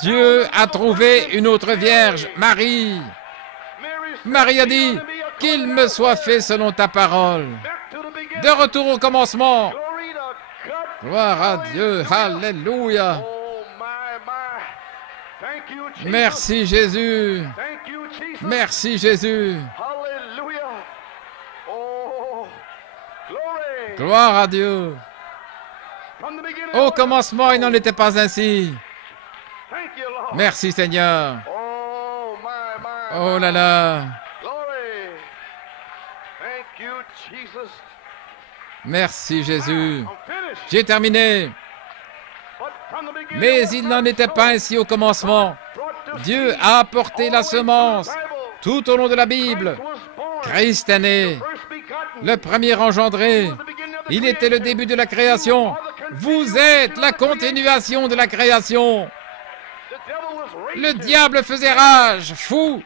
Dieu a trouvé une autre vierge, Marie. Marie a dit, qu'il me soit fait selon ta parole. De retour au commencement. Gloire à Dieu. Alléluia. Oh, my. Thank you, Jesus. Merci Jésus. Thank you, Jesus. Merci Jésus. Hallelujah. Oh, glory. Gloire à Dieu. From the beginning. Au commencement, il n'en était pas ainsi. Thank you, Lord. Merci Seigneur. Oh, my. Oh là là. Glory. Thank you, Jesus. Merci Jésus. I'm finished. J'ai terminé. But from the beginning, Mais il n'en était pas ainsi au commencement. Dieu a apporté la semence tout au long de la Bible. Christ est né, le premier engendré. Il était le début de la création. Vous êtes la continuation de la création. Le diable faisait rage, fou.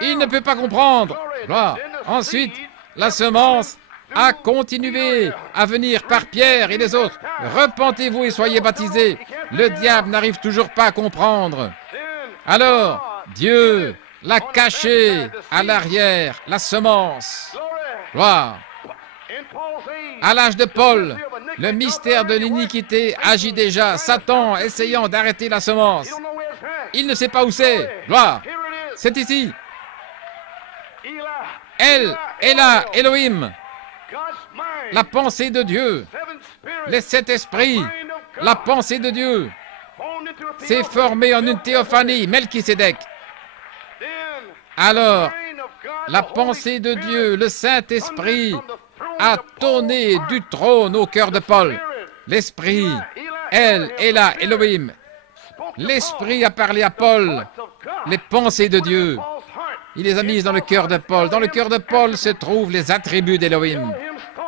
Il ne peut pas comprendre. Gloire. Ensuite, la semence a continué à venir par Pierre et les autres. Repentez-vous et soyez baptisés. Le diable n'arrive toujours pas à comprendre. Alors, Dieu l'a caché à l'arrière, la semence. Gloire. À l'âge de Paul, le mystère de l'iniquité agit déjà. Satan essayant d'arrêter la semence. Il ne sait pas où c'est. Gloire. C'est ici. Elle est là, Elohim. La pensée de Dieu. Les sept esprits. La pensée de Dieu s'est formée en une théophanie, Melchisédek. Alors, la pensée de Dieu, le Saint-Esprit, a tonné du trône au cœur de Paul. L'Esprit, elle est là, Elohim. L'Esprit a parlé à Paul les pensées de Dieu. Il les a mises dans le cœur de Paul. Dans le cœur de Paul se trouvent les attributs d'Elohim,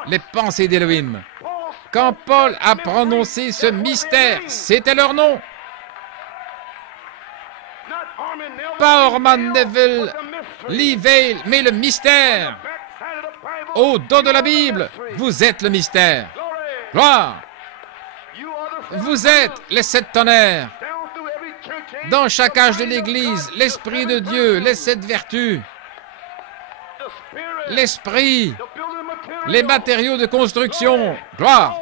les pensées d'Elohim. Quand Paul a prononcé ce mystère, c'était leur nom. Pas Orman Neville, Lee Vale, mais le mystère. Au dos de la Bible, vous êtes le mystère. Gloire. Vous êtes les sept tonnerres. Dans chaque âge de l'Église, l'Esprit de Dieu, les sept vertus, l'Esprit, les matériaux de construction. Gloire.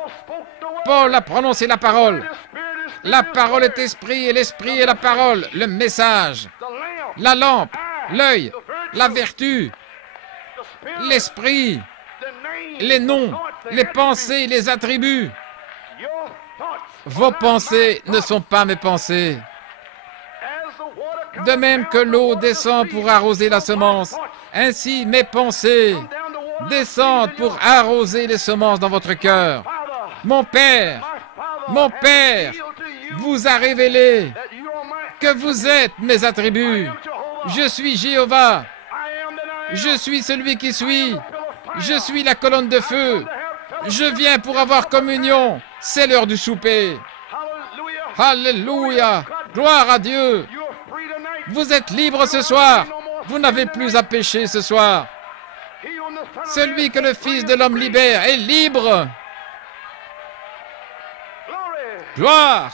Paul a prononcé la parole. La parole est esprit et l'esprit est la parole, le message, la lampe, l'œil, la vertu, l'esprit, les noms, les pensées, les attributs. Vos pensées ne sont pas mes pensées. De même que l'eau descend pour arroser la semence, ainsi mes pensées descendent pour arroser les semences dans votre cœur. Mon Père vous a révélé que vous êtes mes attributs. Je suis Jéhovah. Je suis celui qui suis. Je suis la colonne de feu. Je viens pour avoir communion. C'est l'heure du souper. Alléluia. Gloire à Dieu. Vous êtes libre ce soir. Vous n'avez plus à pécher ce soir. Celui que le Fils de l'homme libère est libre. Gloire.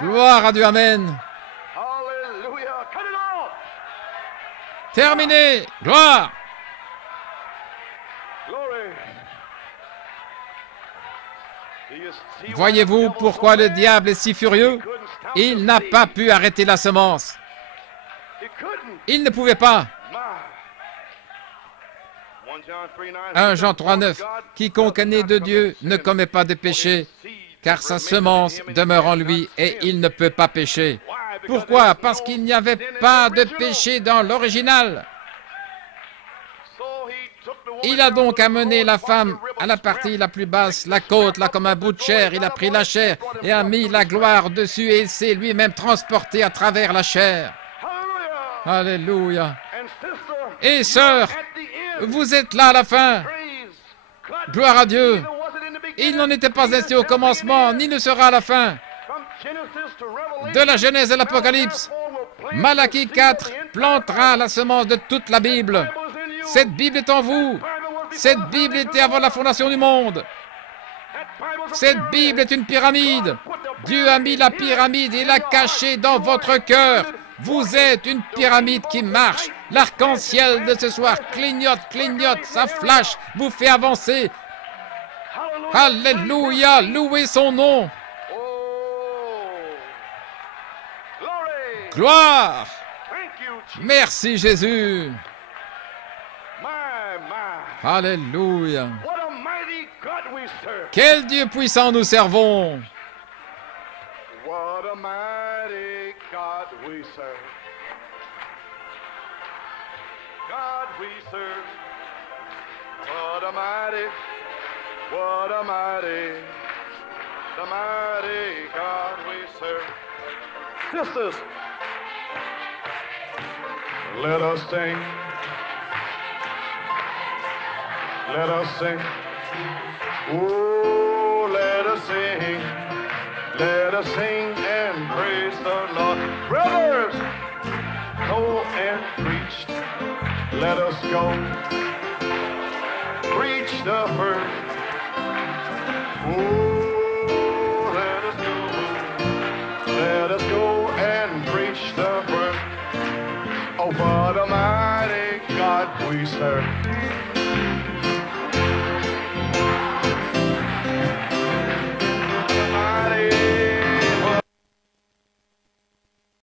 Gloire à Dieu. Amen. Terminé. Gloire. Voyez-vous pourquoi le diable est si furieux? Il n'a pas pu arrêter la semence. Il ne pouvait pas. 1 Jean 3,9. Quiconque est né de Dieu ne commet pas de péché, car sa semence demeure en lui et il ne peut pas pécher. Pourquoi? Parce qu'il n'y avait pas de péché dans l'original. Il a donc amené la femme à la partie la plus basse, la côte, là comme un bout de chair. Il a pris la chair et a mis la gloire dessus et il s'est lui-même transporté à travers la chair. Alléluia. Et sœur, vous êtes là à la fin. Gloire à Dieu. Il n'en était pas ainsi au commencement, ni ne sera à la fin. De la Genèse à l'Apocalypse, Malachie 4 plantera la semence de toute la Bible. Cette Bible est en vous. Cette Bible était avant la fondation du monde. Cette Bible est une pyramide. Dieu a mis la pyramide et l'a cachée dans votre cœur. Vous êtes une pyramide qui marche. L'arc-en-ciel de ce soir clignote, clignote, ça flash, vous fait avancer. Alléluia, louez son nom. Gloire. Merci Jésus. Alléluia. Quel Dieu puissant nous servons. What a mighty God we serve. God we serve. What a mighty the mighty God we serve. Sisters, let us sing. Let us sing. Oh, let us sing. Let us sing and praise the Lord. Brothers, go and preach. Let us go. Preach the word. Oh, let us go. Let us go and preach the word. Oh, what a mighty God we serve.